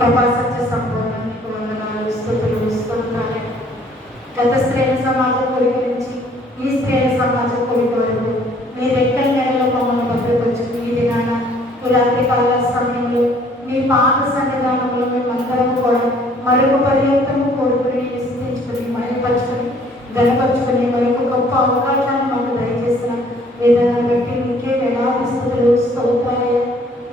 కృపా సత్య సంపూర్ణానికి వందనాలు, స్తుతులు, స్తోత్రాలు. గత స్త్రీల సమాజం కూడిక నుంచి ఈ స్త్రీల సమాజం కూడిక వరకు మీ రెక్కల నెలలో మమ్మల్ని భద్రపరుచుకుని ఈ దినాన ఈ రాత్రి కాల సమయంలో మీ పాత సన్నిధానంలో మేమందరం కూడా మరొక పర్యంతము కోరుకుని విస్తరించుకుని మహిళపరుచుకొని గణపరుచుకుని మరొక గొప్ప అవకాశాన్ని మాకు దయచేసిన ఏదైనా బట్టి మీకే వేలాది స్తుతులు, స్తోత్రాలు.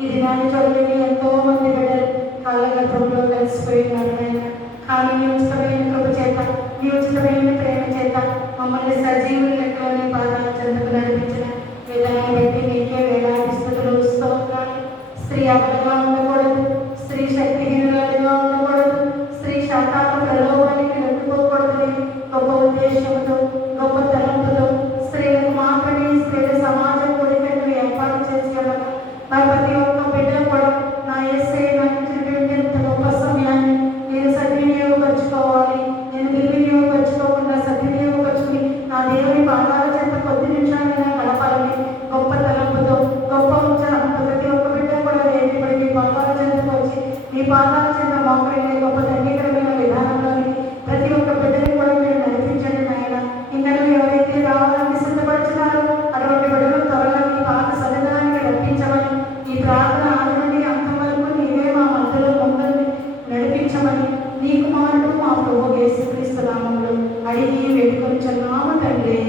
ఈ దినాన్ని చదివి ఎంతో మంది బిడ్డలు కాలగతంలో కలిసిపోయినారు ఆయన. కానీ మీ ఉచితమైన కృప చేత, మీ ఉచితమైన ప్రేమ చేత మమ్మల్ని సజీవుల లెక్కలోని పాదాల చెంతకు నడిపించిన విధానం బట్టి మీకే వేలాది స్తుతులు, స్తోత్రాలు. స్త్రీ అబలంగా ఉండకూడదు, స్త్రీ శక్తిహీనులుగా ఉండకూడదు, స్త్రీ శాతాల ప్రలోభానికి లొంగిపోకూడదని గొప్ప ఉద్దేశంతో, గొప్ప తలంపుతో స్త్రీలకు మాత్రమే స్త్రీల సమాజం కూడికను ఏర్పాటు చేసేవారు. మరి ప్రతి ఒక్క బిడ్డ కూడా నా యేసే నాకు ఇచ్చినటువంటి గొప్ప సమయాన్ని నేను సద్వినియోగపరచుకోవాలి. నేను దుర్వినియోగపరచుకోకుండా సద్వినియోగపరచుకుని నా దేవుని పాదాల చేత కొద్ది నిమిషాలైనా గడపాలని గొప్ప తలంపుతో, గొప్ప ఉత్సాహంతో ప్రతి ఒక్క బిడ్డ కూడా వేదికపడి మీ పాదాల చెంతకు వచ్చి మీ పాదాల చెంత మోకరిని గొప్ప ధన్యకరమైన విధానంలోని ప్రతి ఒక్క బిడ్డని కూడా మీరు నడిపించండి నాయన. ఇంకా ఎవరైతే రావాలని సిద్ధపడుతున్నారో అటువంటి బిడ్డలు త్వరగా మీ పాత సన్నిధానానికి రప్పించమని, ఈ ప్రార్థన ఆది నుండి అంతం వరకు నీవే మా మధ్యలో మమ్మల్ని నడిపించమని నీ కుమారుడు మా ప్రభు యేసుక్రీస్తు నామములో అడిగి వేడుకొనుచున్నాము తండ్రి.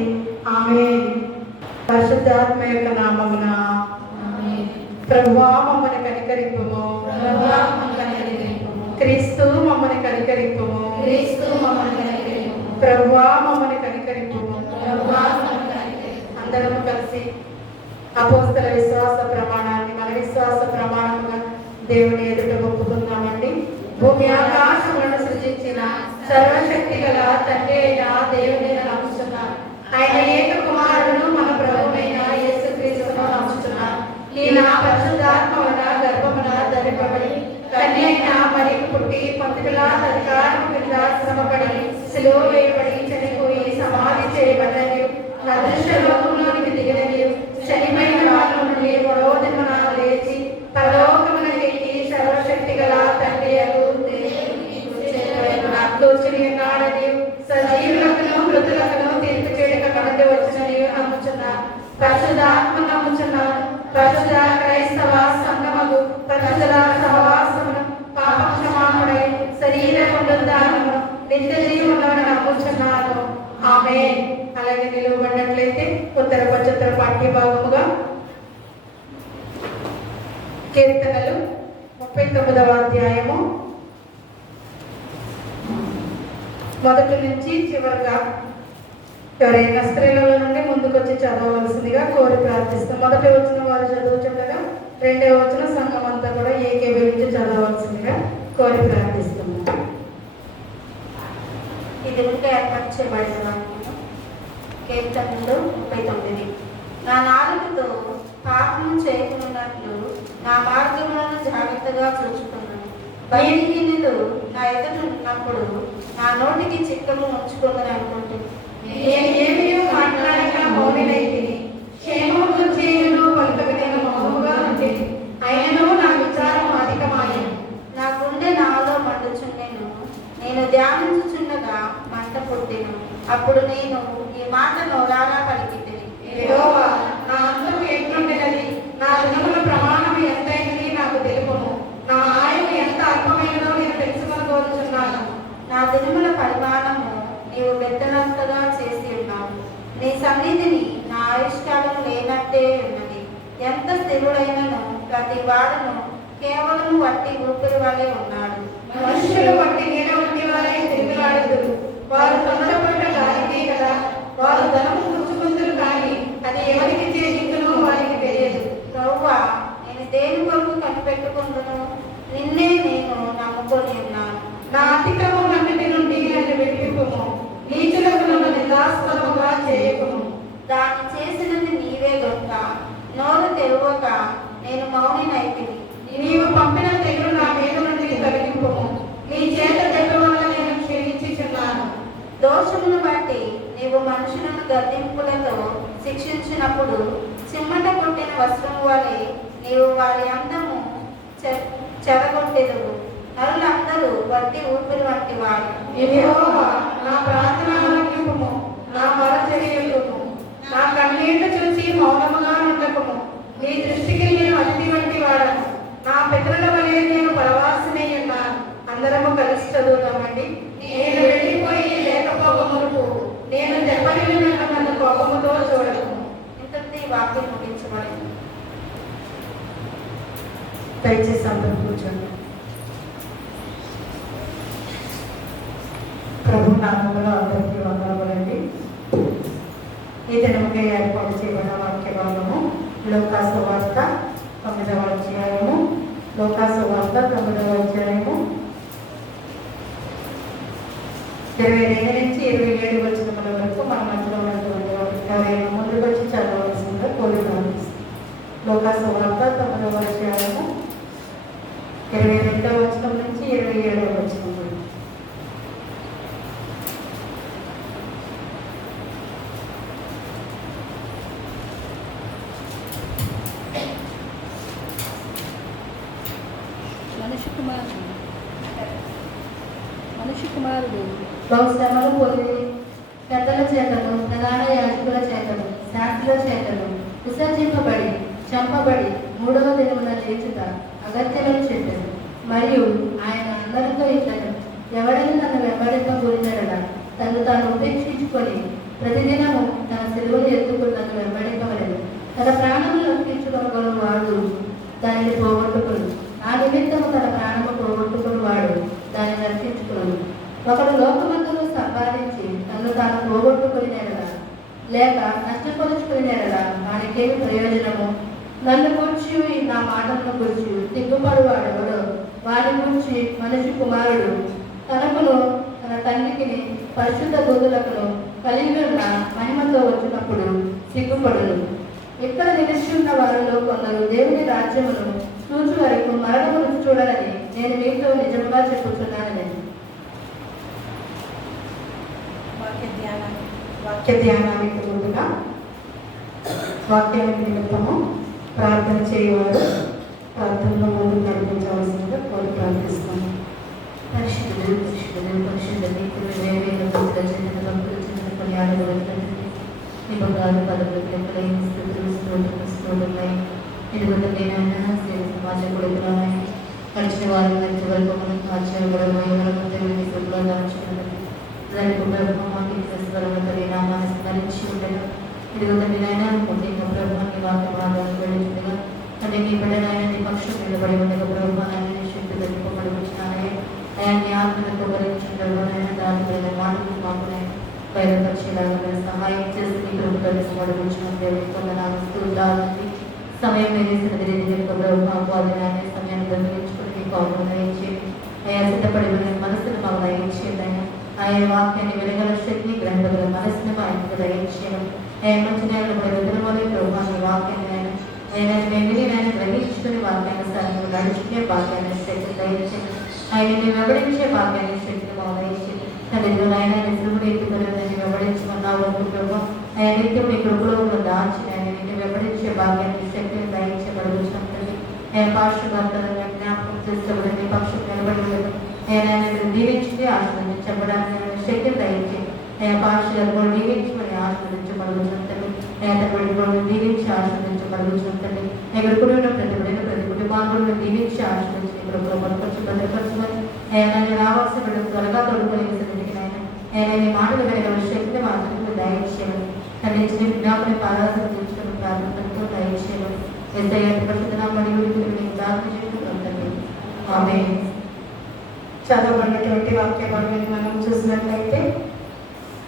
ఆమేన్. పరిశుద్ధాత్మ యొక్క నామమున ప్రభువా మమ్మల్ని కనికరింపుము, క్రీస్తు మమ్మల్ని కనికరింపుము, ప్రభువా మమ్మల్ని కనికరింపుము. అందరము కలిసి అపోస్తల విశ్వాస ప్రమాణాన్ని మన విశ్వాస ప్రమాణముగా దేవుని ఎదుట ఒప్పుకుందామండి. భూమి ఆకాశములను సృజించిన సర్వశక్తి గల తండ్రి అయిన దేవుని నమ్ముచున్నాను. ఆయన ఏక కుమారుడు మన ప్రభువైన యేసుక్రీస్తును నమ్ముచున్నాను. ఈయన పరిశుద్ధాత్మ వలన గర్భమున ధరింపబడి కన్య అయిన మరియకు పుట్టి పొందుల అధికారము కింద శ్రమపడి సిలువ వేయబడి చనిపోయి సమాధి చేయబడని అదృశ్య లోకంలోనికి దిగని శనిమైన వాళ్ళ నుండి మూడవ దినమున లేచి పరలోకమునకెక్కి సర్వశక్తి గల తండ్రి నాడని సజీవులకును మృతులకును తీర్పు చేయక కడది వచ్చినని నమ్ముచున్నాను. పరిశుద్ధాత్మ నమ్ముచున్నాను. పరిశుద్ధ క్రైస్తవ సంగమకు పరిశుద్ధ సహవాసమును పాప క్షమాపణై శరీర పునరుద్ధానమును నిత్య జీవములను నమ్ముచున్నాను. ఆమేన్. అలాగే నిలువబడినట్లయితే ఉత్తర పచ్చత్తర పాఠ్య భాగముగా కీర్తనలు 39వ అధ్యాయము మొదటి నుంచి చివరిగా ఎవరైనా స్త్రీల నుండి ముందుకొచ్చి చదవవలసిందిగా కోరి ప్రార్థిస్తాం. మొదటి వచ్చిన వారు చదువుతుండగా రెండవ వచ్చిన సంఘం అంతా కూడా ఏకీభవించి చదవవలసిందిగా కోరి ప్రార్థిస్తున్నాం. ఇది ఉంటే ఏర్పాటు చేయబడిన కీర్తనలు 39. నా నాలుకతో పాపము చేయకున్నట్లు నా మార్గములను జాగ్రత్తగా చూసుకున్నాను. బయలుహీనులు నా ఎదుట ఉన్నప్పుడు నా నోటికి చిక్కము ఉంచుకుందని అనుకుంటుంది. నేను ఏమీ మాట్లాడక మౌనమైతిని, క్షేమము గురించియును పలుకక నేను మౌనముగా ఉంటిని. అయినను నా విచారం అధికమాయెను. నా గుండె నాలో మండుచుండెను. నేను ధ్యానించుచుండగా మంట పుట్టెను. అప్పుడు నేను ఈ మాట నోరారా పలికితిని. యెహోవా, నా అంతము ఎట్లుండెనది, నా దినముల ప్రమాణము ఎంతైనది నాకు తెలుపుము. నా ఆయువు ఎంత అల్పమైనదో నేను తెలుసుకొనగోరుచున్నాను. నా దినముల పరిమాణము నీవు బెత్తనంతగా చేసి ఉన్నావు. నీ సన్నిధిని నా ఆయుష్కాలం లేనట్టే ఉన్నది. ఎంత స్థిరుడైనను ప్రతి వాడును కేవలం వట్టి ఊపిరి వలె ఉన్నాడు. మనుషులు వట్టి నీడ వంటి వారే తిరుగులాడుదురు. వారు తొందరపడ్డ గాలికి కదా, వారు ధనము పుచ్చుకుందురు కానీ అది ఎవరికి చేసిందో వారికి తెలియదు. ప్రభువా, నేను దేని కొరకు కనిపెట్టుకుందును? నిన్నే నేను నమ్ముకొని ఉన్నాను. నా అతిక్రమములన్నిటి నుండి నన్ను విడిపింపుము. నీచులకు నన్ను నిందాస్పదముగా చేయకుము. దాన్ని చేసినది నీవే గొప్ప. నోరు తెరువక నేను మౌనినైతిని. నీవు పంపిన తెగులు నా మీద నుండి తొలగింపుము. నీ చేత దెబ్బ వల్ల నేను క్షీణించుచున్నాను. దోషమును బట్టి నీవు మనుషులను గద్దింపులతో శిక్షించినప్పుడు చిమ్మట కొట్టిన వస్త్రము వలె నీవు వారి అందము చెడగొట్టెదవు. నరుల వంటి వాడు. యెహోవా నా ప్రార్థన ఆలకింపుము, నా మొర చెవియొగ్గుము. నా కన్నీళ్లు చూసి మౌనముగా ఉండకుము. నీ దృష్టికి నేను అతిథి వంటి వాడను. నా పితరుల వలె నేను పరవాసినై ఉన్నాను. అందరము కలిసి చదువుతామండి. నేను వెళ్ళిపోయి లేకపోవమునుపు నేను దెబ్బతిని నన్ను కోపముతో చూడను. ఇంతటి వాక్యం ముగించబడింది. దయచేసి అందరూ కూర్చోండి. ప్రభు నామములో అందరికీ వందనములండి. ఈ దినముకే ఏర్పాటు చేయబడిన వాక్య భాగము లూకా సువార్త 9వ అధ్యాయము. లూకా సువార్త 9వ అధ్యాయము 22 నుంచి 27 వచనముల వరకు మన మధ్యలో ఉన్నటువంటి వారికి ఎవరైనా ముందుకు వచ్చి చదవలసిందిగా కోరి ప్రార్థిస్తాం. లూకా సువార్త 9వ అధ్యాయము 22వ వచనం నుంచి 27వ వచనం వరకు. మనిషి కుమారుడు బహుశ్రమలు పొంది పెద్దల చేతను ప్రధాన యాజకుల చేతను శాస్త్రుల చేతను విసర్జింపబడి చంపబడి 3వ దినమున లేచుట అగత్యమని చెప్పారు. మరియు ఆయన అందరితో ఇట్లను, ఎవడని నన్ను వెంబడింపబోయినడలా తను తాను ఉపేక్షించుకొని ప్రతిదినము తన సిలువను ఎత్తుకుని నన్ను వెంబడింపవలేదు. తన ప్రాణమును రక్షించుకోగల వాడు దానిని పోగొట్టుకుని, నా నిమిత్తము తన ప్రాణము పోగొట్టుకుని వాడు దాన్ని రక్షించుకున్నాడు. ఒకడు లోకమందును సంపాదించి తను తాను పోగొట్టుకుని నెడలా లేక నష్టపరుచుకుని నెడలా వానికేమి ప్రయోజనము? నన్ను కూర్చి నా మాటలను కూర్చి సిగ్గుపడువాడు ఎవడో వాడి కూర్చి మనిషి కుమారుడు తనకును తన తండ్రికి పరిశుద్ధ దూతులకును కలిగి ఉన్న మహిమతో వచ్చినప్పుడు సిగ్గుపడును. ఇక్కడ నిలిచి ఉన్న వారిలో కొందరు దేవుని రాజ్యమును చూచు వరకు మరణము రుచి చూడాలని నేను మీతో నిజముగా చెప్పుచున్నానని. వాక్య ధ్యానానికి ముందుగా వాక్యానికి నిమిత్తము ప్రార్థన చేయవారు ప్రార్థనలో ముందుకు నడిపించవలసిందిగా కోరి ప్రార్థిస్తాను. పరిశుద్ధుడు పరిశుద్ధుడు పరిశుద్ధుడు ఇప్పుడు వేవేల భక్తుల చెందిన భక్తుల చెందిన కొనియాడబడుతుంది. నీ బంగారు పదవులు స్తోత్రమై ఎదుగుతుండేనైనా సేవ సమాజ కొడుకులమై గడిచిన వారి మధ్య వరకు మనం ఆశ్చర్యపడబోయే వరకు దేవుని సుఖంగా దాచుకున్నది. దానికి బ్రహ్మాకి స్వరమంతరి నామాన్ని స్మరించి ఉండగా ఎదుగుతుండేనైనా పొందిన బ్రహ్మాన్ని వాక్య భాగాన్ని వెళ్ళిండగా అంటే నీ బిడ్డనైనా నీ పక్షం నిలబడి ఉండగా బ్రహ్మాన్ని శక్తి తగ్గిపోబడి వచ్చినానే ఆయన్ని ఆత్మలతో భరించిన దాని మాటలు మాకునే బయలుపరిచేలాగా సహాయం చేసి నీ ప్రభుత్వాన్ని అడుగుతున్నాం. దేవుని కొందనాన్ని సమయం వేసినది బ్రహ్మాన్ని సమయాన్ని దొరికించుకుని నీకు అవగాహించి అయా సిద్ధపడి మనసును మాకు దయించేది. ఆయన వాక్యాన్ని వెలుగల శక్తి గ్రంథుల మనసును ఆయనకు దయించడం ఆయన మంచి నేల వల్ల ప్రభావాన్ని వాక్యాన్ని ఆయన ఆయన గ్రహించుకుని వాక్యాన్ని సరిగ్గా నడుచుకునే భాగ్యాన్ని శక్తి దయించండి. ఆయనని వెంబడించే భాగ్యాన్ని శక్తిని మౌలించింది. ఆయన నిజముడు ఎత్తుకుని వెంబడించమన్నావు ప్రభావ ఆయన నిత్యం మీ కృపలో దాచి ఆయన వెంబడించే భాగ్యాన్ని శక్తిని దయించబడుతుంది. ఆయన పార్శ్వభాగాలను జ్ఞాపకం చేసుకోవడం మీ పక్షం నిలబడి ఆయన దీవించి ఆశీర్వదించబడానికి శక్తిని దయించి ఆయన పార్శ్వలను దీవించమని ఆశీర్వదించబడుతుంది. ఆయన దీవించి ఆశీర్వదించబడుతుంది. ఇక్కడ కూడా ప్రతి కుటుంబాలను దీవించి ఆశీర్వదించి భద్రపరచమని ఆయన రావాల్సిన బిడ్డలు త్వరగా తోడుకొని ఆయన మాటలు కలిగిన శక్తిని మాత్రం దయచేయమని ఖండించిన విజ్ఞాపన పారాసన తీర్చుకుని ప్రార్థనతో దయచేయమని ఆమె చదవబడినటువంటి వాక్య భాగాన్ని మనం చూసినట్లయితే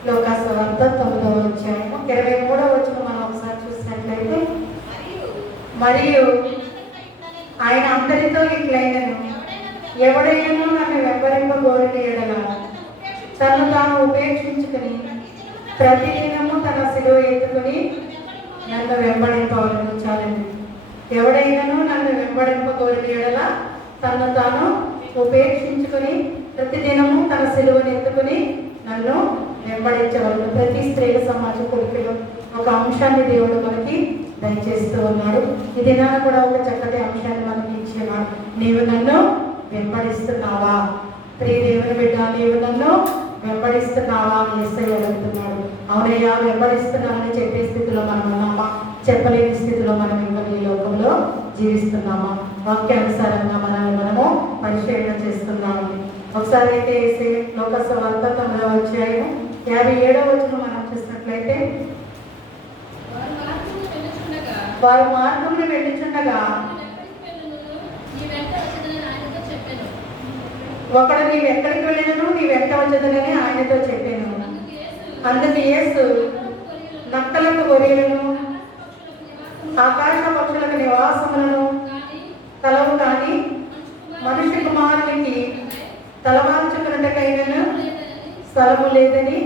లూకా సువార్త 9వ అధ్యాయము 23వ వచనం మనం ఒకసారి చూసినట్లయితే మరియు ఆయన అందరితో ఇట్లయినను ఎవడైనా నన్ను వెంబడింపగోరిన ఎడల తను తాను ఉపేక్షించుకుని ప్రతిదినము తన శిలువ ఎత్తుకుని నన్ను వెంబడింపవలను. చాలండి. ఎవడైనాను నన్ను వెంబడింపగోరిన ఎడల తను తాను ఉపేక్షించుకుని ప్రతిదినము తన శిలువను ఎత్తుకుని నన్ను వెంబడించవలను. ప్రతి స్త్రీల సమాజ కొడుకులో ఒక అంశాన్ని దేవుడు మనకి దయచేస్తూ ఉన్నాడు. ఈ దినాన కూడా ఒక చక్కటి అంశాన్ని మనకి ఇచ్చేవాడు. నీవు నన్ను వెంబడిస్తున్నావా? ప్రియ దేవుని బిడ్డ, నీవు నన్ను వెంబడిస్తున్నావా అని యేసయ్య అడుగుతున్నాడు. అవునయ్యా వెంబడిస్తున్నానని చెప్పే స్థితిలో మనం ఉన్నామా? చెప్పలేని స్థితిలో మనం ఇంకా ఈ లోకంలో జీవిస్తున్నామా? వాక్యానుసారంగా మనము పరిశీలన చేస్తున్నాము. ఒకసారి అయితే లోకసభ 9వ అధ్యాయం 57వ వచనం మనం చూసినట్లయితే, వారు మార్గమును వెళ్ళుచుండగా ఒకడు నీవు ఎక్కడికి వెళ్ళినను నీ వెంట వచ్చేదనని ఆయనతో చెప్పాను. అందుకు యేసు నక్కలకు గొర్రెలను ఆకాశ పక్షులకు నివాసములను కలవు కానీ మనుష్య కుమారునికి తలవాల్చుకున్నటకైనను స్థలము లేదని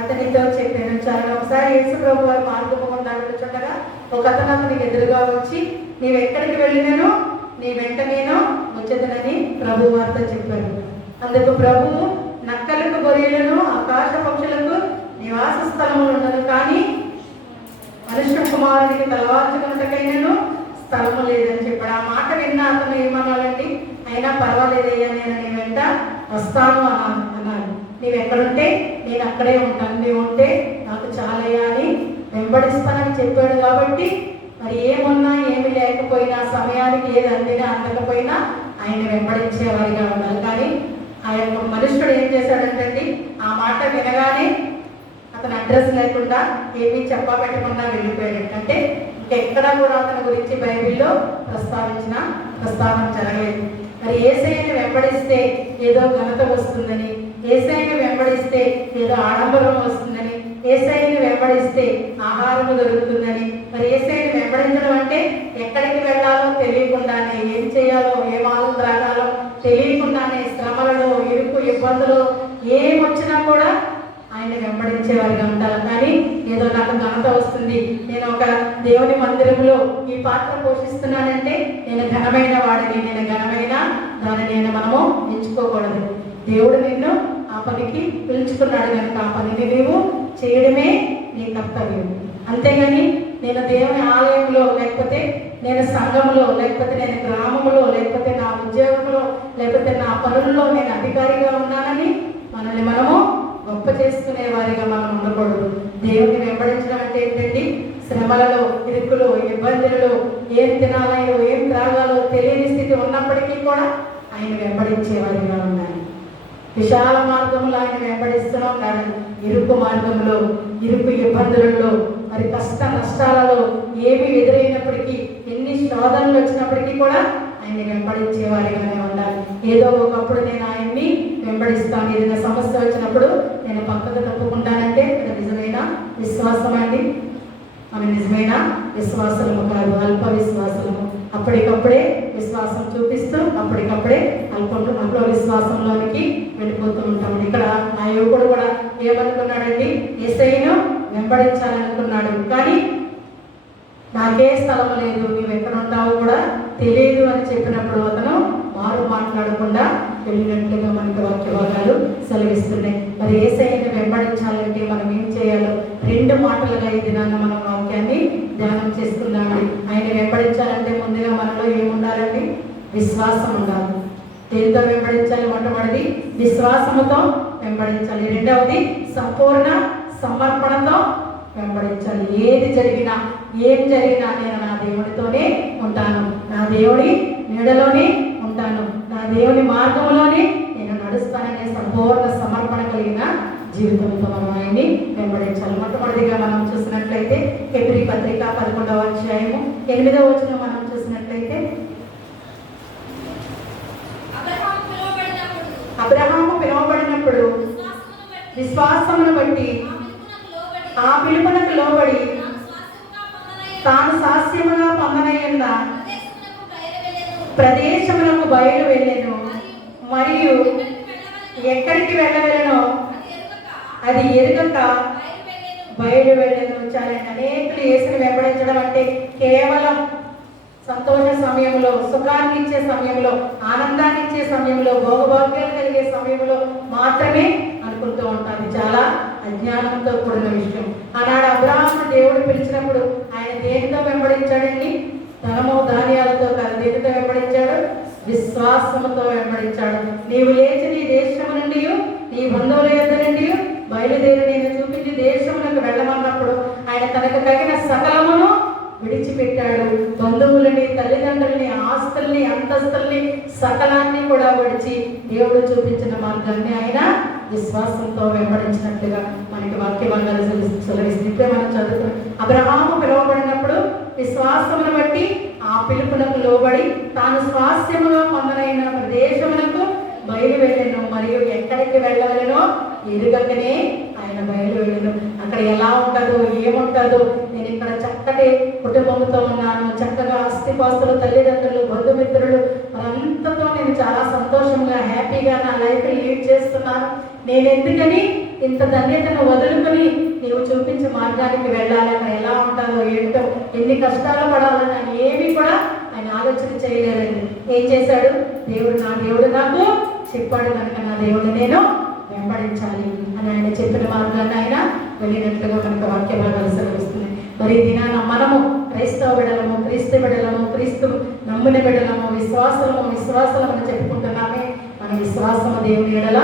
అతనితో చెప్పాను. చాలా ఒకసారి యేసు ప్రభు వారి మార్గము గుండా వెళ్తుండగా ఒక అతను అతనికి ఎదురుగా వచ్చి నీవు ఎక్కడికి వెళ్ళినను నీ వెంట నేను వచ్చేదనని ప్రభు వారితో చెప్పారు. అందుకు ప్రభువు నక్కలకు గొర్రెలను ఆకాశ పక్షులకు నివాస స్థలములు ఉండదు కానీ మనుష్య కుమారునికి తలవాల్చుకున్నటకైనను స్థలము లేదని చెప్పాడు. ఆ మాట విన్న అతను ఏమన్నాడండి? అయినా పర్వాలేదయ్యా నేను నీ వెంట వస్తాను అన్నాడు. నీవు ఎక్కడుంటే నేను అక్కడే ఉంటాను, నీవు ఉంటే నాకు చాలయ్యా అని వెంబడిస్తానని చెప్పాడు. కాబట్టి మరి ఏమున్నా ఏమి లేకపోయినా సమయానికి ఏది అందినా అందకపోయినా ఆయన వెంబడించేవారిగా ఉండాలి. కానీ ఆ యొక్క మనుష్యుడు ఏం చేశాడంటండి, ఆ మాట వినగానే అతను అడ్రస్ లేకుండా ఏమీ చెప్పా పెట్టకుండా వెళ్ళిపోయాడు. అంటే ఇంకెక్కడా కూడా అతని గురించి బైబిల్లో ప్రస్తావన జరగలేదు. మరి యేసయ్యని వెంబడిస్తే ఏదో ఘనత వస్తుందని, యేసయ్యని వెంబడిస్తే ఏదో ఆడంబరం వస్తుందని, యేసయ్యని వెంబడిస్తే ఆహారము దొరుకుతుందని, మరి యేసయ్యని వెంబడించడం అంటే ఎక్కడికి వెళ్ళాలో తెలియకుండానే, ఏం చేయాలో ఏ మాలు త్రాగాలో తెలియకుండానే శ్రమలలో ఇరుకు ఇబ్బందులు ఏమొచ్చినా కూడా ఆయన వెంబడించేవారిగా ఉంటారు. కానీ ఏదో నాకు ఘనత వస్తుంది, నేను ఒక దేవుని మందిరంలో ఈ పాత్ర పోషిస్తున్నానంటే నేను ఘనమైన వాడిని, నేను ఘనమైన దానిని మనము ఎంచుకోకూడదు. దేవుడు నిన్ను ఆ పనికి పిలుచుకున్నాడు కనుక ఆ పనిని నీవు చేయడమే నీ కర్తవ్యం. అంతేగాని నేను దేవుని ఆలయంలో, లేకపోతే నేను సంఘంలో, లేకపోతే నేను గ్రామంలో, లేకపోతే నా ఉద్యోగంలో, లేకపోతే నా పనుల్లో నేను అధికారిగా ఉన్నానని మనల్ని మనము గొప్ప చేసుకునే వారిగా మనం ఉండకూడదు. దేవుని వెంబడించడం అంటే ఏంటండి? శ్రమలలో, ఇరుకులో, ఇబ్బందులలో ఏం తినాలో ఏం త్రాగాలో తెలియని స్థితి ఉన్నప్పటికీ కూడా ఆయన వెంబడించే వారిగా ఉండాలి. విశాల మార్గంలో ఆయన వెంబడిస్తున్నాం కానీ ఇరుకు మార్గంలో, ఇరుకు ఇబ్బందులలో, మరి కష్ట నష్టాలలో ఏమి ఎదురైనప్పటికీ, ఎన్ని శోధనలు వచ్చినప్పటికీ కూడా ఆయన్ని వెంబడించే వారిగానే ఉండాలి. ఏదో ఒకప్పుడు నేను ఆయన్ని వెంబడిస్తాను, ఏదైనా సమస్య వచ్చినప్పుడు నేను పక్కకు తప్పుకుంటానంటే అది నిజమైన విశ్వాసం అండి? మన నిజమైన విశ్వాసము కాదు, అల్ప విశ్వాసము. అప్పటికప్పుడే విశ్వాసం చూపిస్తూ అప్పటికప్పుడే అల్ప విశ్వాసంలోనికి వెళ్ళిపోతూ ఉంటాం. ఇక్కడ ఆ యువకుడు కూడా ఏమనుకున్నాడండి? యేసయ్యను వెంబడించాలనుకున్నాడు. కానీ నాకే స్థలం లేదు, నీవు ఎక్కడ ఉంటావో కూడా తెలియదు అని చెప్పినప్పుడు అతను మారు మాట్లాడకుండా వెళ్ళినట్లుగా మనకి వాక్య భాగాలు సెలవిస్తున్నాయి. మరి యేసయ్యను వెంబడించాలంటే మనం ఏం చేయాలో 2 మాటలుగా ఈ దినాన్ని మనం వాక్యాన్ని ధ్యానం చేసుకుందామండి. ఆయన వెంబడించాలంటే ముందుగా మనలో ఏముండాలండి? విశ్వాసం ఉండాలి. దేనితో వెంబడించాలి? మొట్టమొదటిది విశ్వాసముతో వెంబడించాలి. రెండవది సంపూర్ణ సమర్పణతో వెంబడించాలి. ఏది జరిగినా ఏం జరిగినా నేను నా దేవునితోనే ఉంటాను, నా దేవుని నీడలోనే ఉంటాను, నా దేవుని మార్గంలోనే నేను నడుస్తాననే సంపూర్ణ సమర్పణ కలిగిన జీవితంతో మనం ఆయన్ని వెంబడించాలి. మొట్టమొదటిగా మనం చూసినట్లయితే హెబ్రీ పత్రిక 11వ అధ్యాయము 8వ వచనం మనం చూసినట్లయితే, అబ్రహాము పిలువబడినప్పుడు విశ్వాసమును బట్టి ఆ పిలుపునకు లోబడి తాను సాస్యముగా పొందనయ్యున్న ప్రదేశములకు బయలు వెళ్ళెను. మరియు ఎక్కడికి వెళ్ళవలెనో అది ఎరుగక బయలు వెళ్ళెను. చాలా అనేకులు యేసుని వెంబడించడం అంటే కేవలం సంతోష సమయంలో, సుఖాన్ని ఇచ్చే సమయంలో, ఆనందాన్ని ఇచ్చే సమయంలో, భోగభాగ్యాలు కలిగే సమయంలో మాత్రమే అనుకుంటూ ఉంటారు. చాలా అజ్ఞానంతో కూడిన విషయం. ఆనాడు అబ్రహామును దేవుడు పిలిచినప్పుడు ఆయన దేనితో వెంబడించాడండి? ధనము ధాన్యాలతో కాదు. దేనితో వెంబడించాడు? విశ్వాసముతో వెంబడించాడు. నీవు లేచి నీ దేశము నుండి నీ బంధువుల యొద్ద నుండి బయలుదేరి నేను చూపించి దేశములకు వెళ్ళమన్నప్పుడు ఆయన తనకు తగిన సకలమును విడిచిపెట్టాడు. బంధువులని, తల్లిదండ్రుల్ని, ఆస్తుల్ని, అంతస్తుల్ని, సకలాన్ని కూడా విడిచి దేవుడు చూపించిన మార్గాన్ని ఆయన విశ్వాసంతో వెంబడించినట్లుగా మనకి వాక్యభాగాలు సెలవిస్తుంది. ఇప్పుడే మనం చదువుకున్నాం. అబ్రహాము పిలువబడినప్పుడు విశ్వాసమును బట్టి ఆ పిలుపునకు లోబడి తాను స్వాస్థ్యముగా పొందనైన ప్రదేశమునకు బయలు వెళ్ళను, మరియు ఎక్కడికి వెళ్ళవలనో ఎరుగకనే ఆయన బయలు వెళ్ళను. అక్కడ ఎలా ఉంటుందో ఏముంటుందో, నేను ఇక్కడ చక్కటి కుటుంబంతో ఉన్నాను, చక్కగా ఆస్తిపాస్తులు, తల్లిదండ్రులు, బంధుమిత్రులు అంతతో నేను చాలా సంతోషంగా హ్యాపీగా నా లైఫ్ లీడ్ చేస్తున్నాను. నేను ఎందుకని ఇంత ధన్యతను వదులుకొని నీవు చూపించే మార్గానికి వెళ్ళాలి, అక్కడ ఎలా ఉంటుందో ఏంటో, ఎన్ని కష్టాలు పడాలని అని ఏమీ కూడా ఆయన ఆలోచన చేయలేదండి. ఏం చేశాడు? నా దేవుడు నాకు చెప్పాడు కనుక నా దేవుడు నేను వెంబడించాలి అని ఆయన చెప్పిన మార్గాన్ని ఆయన వెళ్ళినట్లుగా మనకు వాక్య భాగాలు సెలవిస్తుంది. మరి దినాన మనము క్రైస్తవ బిడ్డలము, క్రీస్తు బిడ్డలము, క్రీస్తు నమ్మున బిడ్డలము, విశ్వాసలము చెప్పుకుంటున్నామే. మన విశ్వాసము దేవుని ఎడల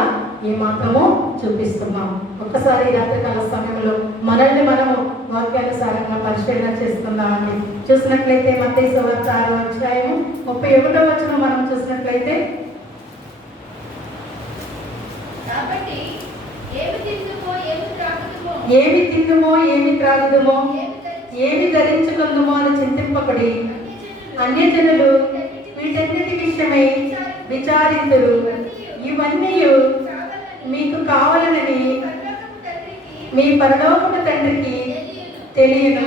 ఏమాత్రము చూపిస్తున్నాం. ఒక్కసారి రాత్రికాల సమయంలో మనల్ని మనము వాక్యానుసారంగా పరిశీలన చేస్తున్నామండి. చూసినట్లయితే మత్తయి సువార్త 6వ అధ్యాయము 31వ వచనం మనం చూసినట్లయితే, కాబట్టి ఏమి తిందుమో ఏమి త్రాగుదుమో ఏమి ధరించుకుందుమో అని చింతింపకడి. అన్యజనులు వీటన్నిటి విషయమై విచారింతురు. ఇవన్నీ మీకు కావాలనని మీ పరలోకపు తండ్రికి తెలియను.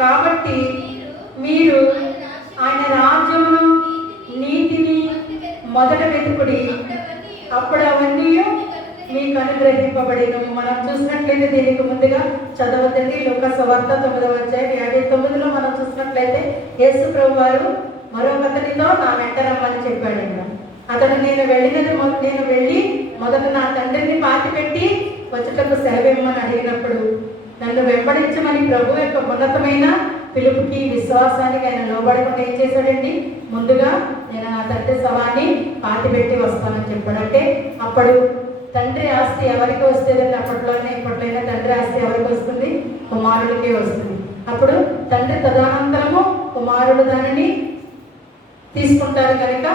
కాబట్టి మీరు ఆయన రాజ్యమును, నీతిని మొదట వెతుకుడి, అప్పుడు అవన్నీ మీకు అనుగ్రహింపబడిను. మనం చూసినట్లయితే దీనికి ముందుగా చదవద్దండి. లూకా సువార్త 9వ అధ్యాయం 59లో మనం చూసినట్లయితే యేసు ప్రభు వారు మరొకతనితో నా వెంట రమ్మని చెప్పాడంట. అతను నేను వెళ్ళి మొదట నా తండ్రిని పాతిపెట్టి వచ్చటకు సెలవిమ్మని అడిగినప్పుడు నన్ను వెంబడించమని ప్రభు యొక్క ఉన్నతమైన పిలుపుకి, విశ్వాసానికి ఆయన లోబడకుండా ఏం చేశాడండి? ముందుగా నేను నా తండ్రి శవాన్ని పాతిపెట్టి వస్తానని చెప్పాడు. అంటే అప్పుడు తండ్రి ఆస్తి ఎవరికి వస్తుందండి? ఇప్పట్లోనే తండ్రి ఆస్తి ఎవరికి వస్తుంది? కుమారుడికే వస్తుంది. అప్పుడు తండ్రి తదనంతరము కుమారుడు దానిని తీసుకుంటారు కనుక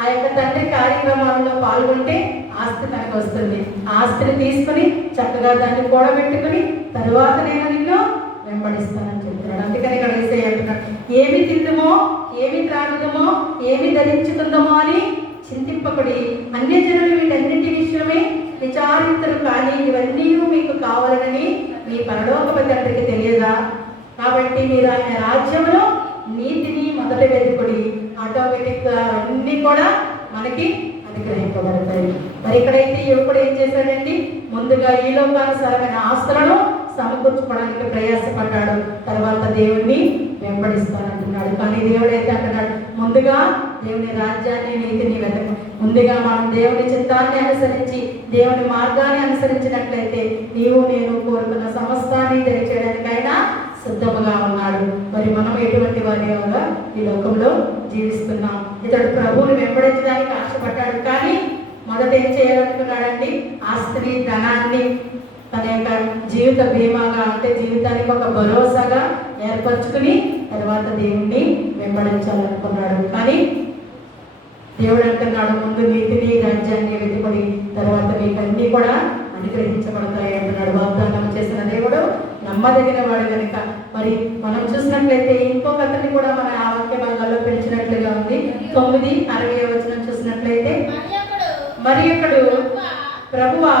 ఆ యొక్క తండ్రి కార్యక్రమాల్లో పాల్గొంటే ఆస్తి తనకు వస్తుంది. ఆస్తిని తీసుకుని చక్కగా దాన్ని కూడబెట్టుకుని తరువాత నేను నిన్ను వెంబడిస్తానని చెప్తున్నాడు. అందుకని ఇక్కడ యేసయ్య అంటున్నాడు, ఏమి తిందుమో, ఏమి త్రాగుదమో, ఏమి ధరించుకుందామో అని చింతింపకుడి. అన్యజనులు వీటన్నింటి విషయమే విచారించరు, కానీ ఇవన్నీ మీకు కావాలని మీ పరలోకపు తండ్రికి తెలియదా? కాబట్టి మీరు ఆయన రాజ్యంలో నీతిని మొదట వెతుకుడి, ఆటోమేటిక్గా అన్నీ కూడా మనకి అనుగ్రహింపబడతాయి. మరి ఇక్కడైతే యువకుడు ఏం చేశాడండి? ముందుగా ఈ లోకానుసారమైన ఆస్తులను సమకూర్చుకోవడానికి ప్రయాసపడ్డాడు. తర్వాత దేవుణ్ణి వెంబడిస్తానంటున్నాడు. కానీ దేవుడు అయితే అంటున్నాడు, ముందుగా దేవుని రాజ్యాన్ని, నీతిని వెతకు. ముందుగా మనం దేవుని చిత్తాన్ని అనుసరించి, దేవుని మార్గాన్ని అనుసరించినట్లయితే నీవు నేను కోరుకున్న సమస్తాన్ని తెలియచేయడానికైనా సిద్ధముగా ఉన్నాడు. మరి మనం ఎటువంటి వారిగా ఈ లోకంలో జీవిస్తున్నాం. ఇతడు ప్రభువుని వెంబడించడానికి ఆశపడ్డాడు. కానీ మొదట ఏం చేయాలనుకున్నాడండి? ఆస్తిని, ధనాన్ని తన యొక్క జీవిత బీమాగా, అంటే జీవితానికి ఒక భరోసాగా ఏర్పరచుకుని తర్వాత దేవుణ్ణి వెంబడించాలనుకున్నాడు. కానీ దేవుడు అంటున్నాడు, ముందు నీతిని, రాజ్యాన్ని వెతుకుని తర్వాత మీకు అన్నీ కూడా అనుగ్రహించబడతాయి అంటున్నాడు. వాగ్దానం చేసిన దేవుడు నమ్మదగిన వాడు కనుక. మరి మనం చూసినట్లయితే ఇంకొక అతన్ని కూడా మన ఆ వాక్య భాగాల్లో పిలిచినట్లుగా ఉంది. 9:60 వచనం చూసినట్లయితే, మరి ఒకడు ప్రభువా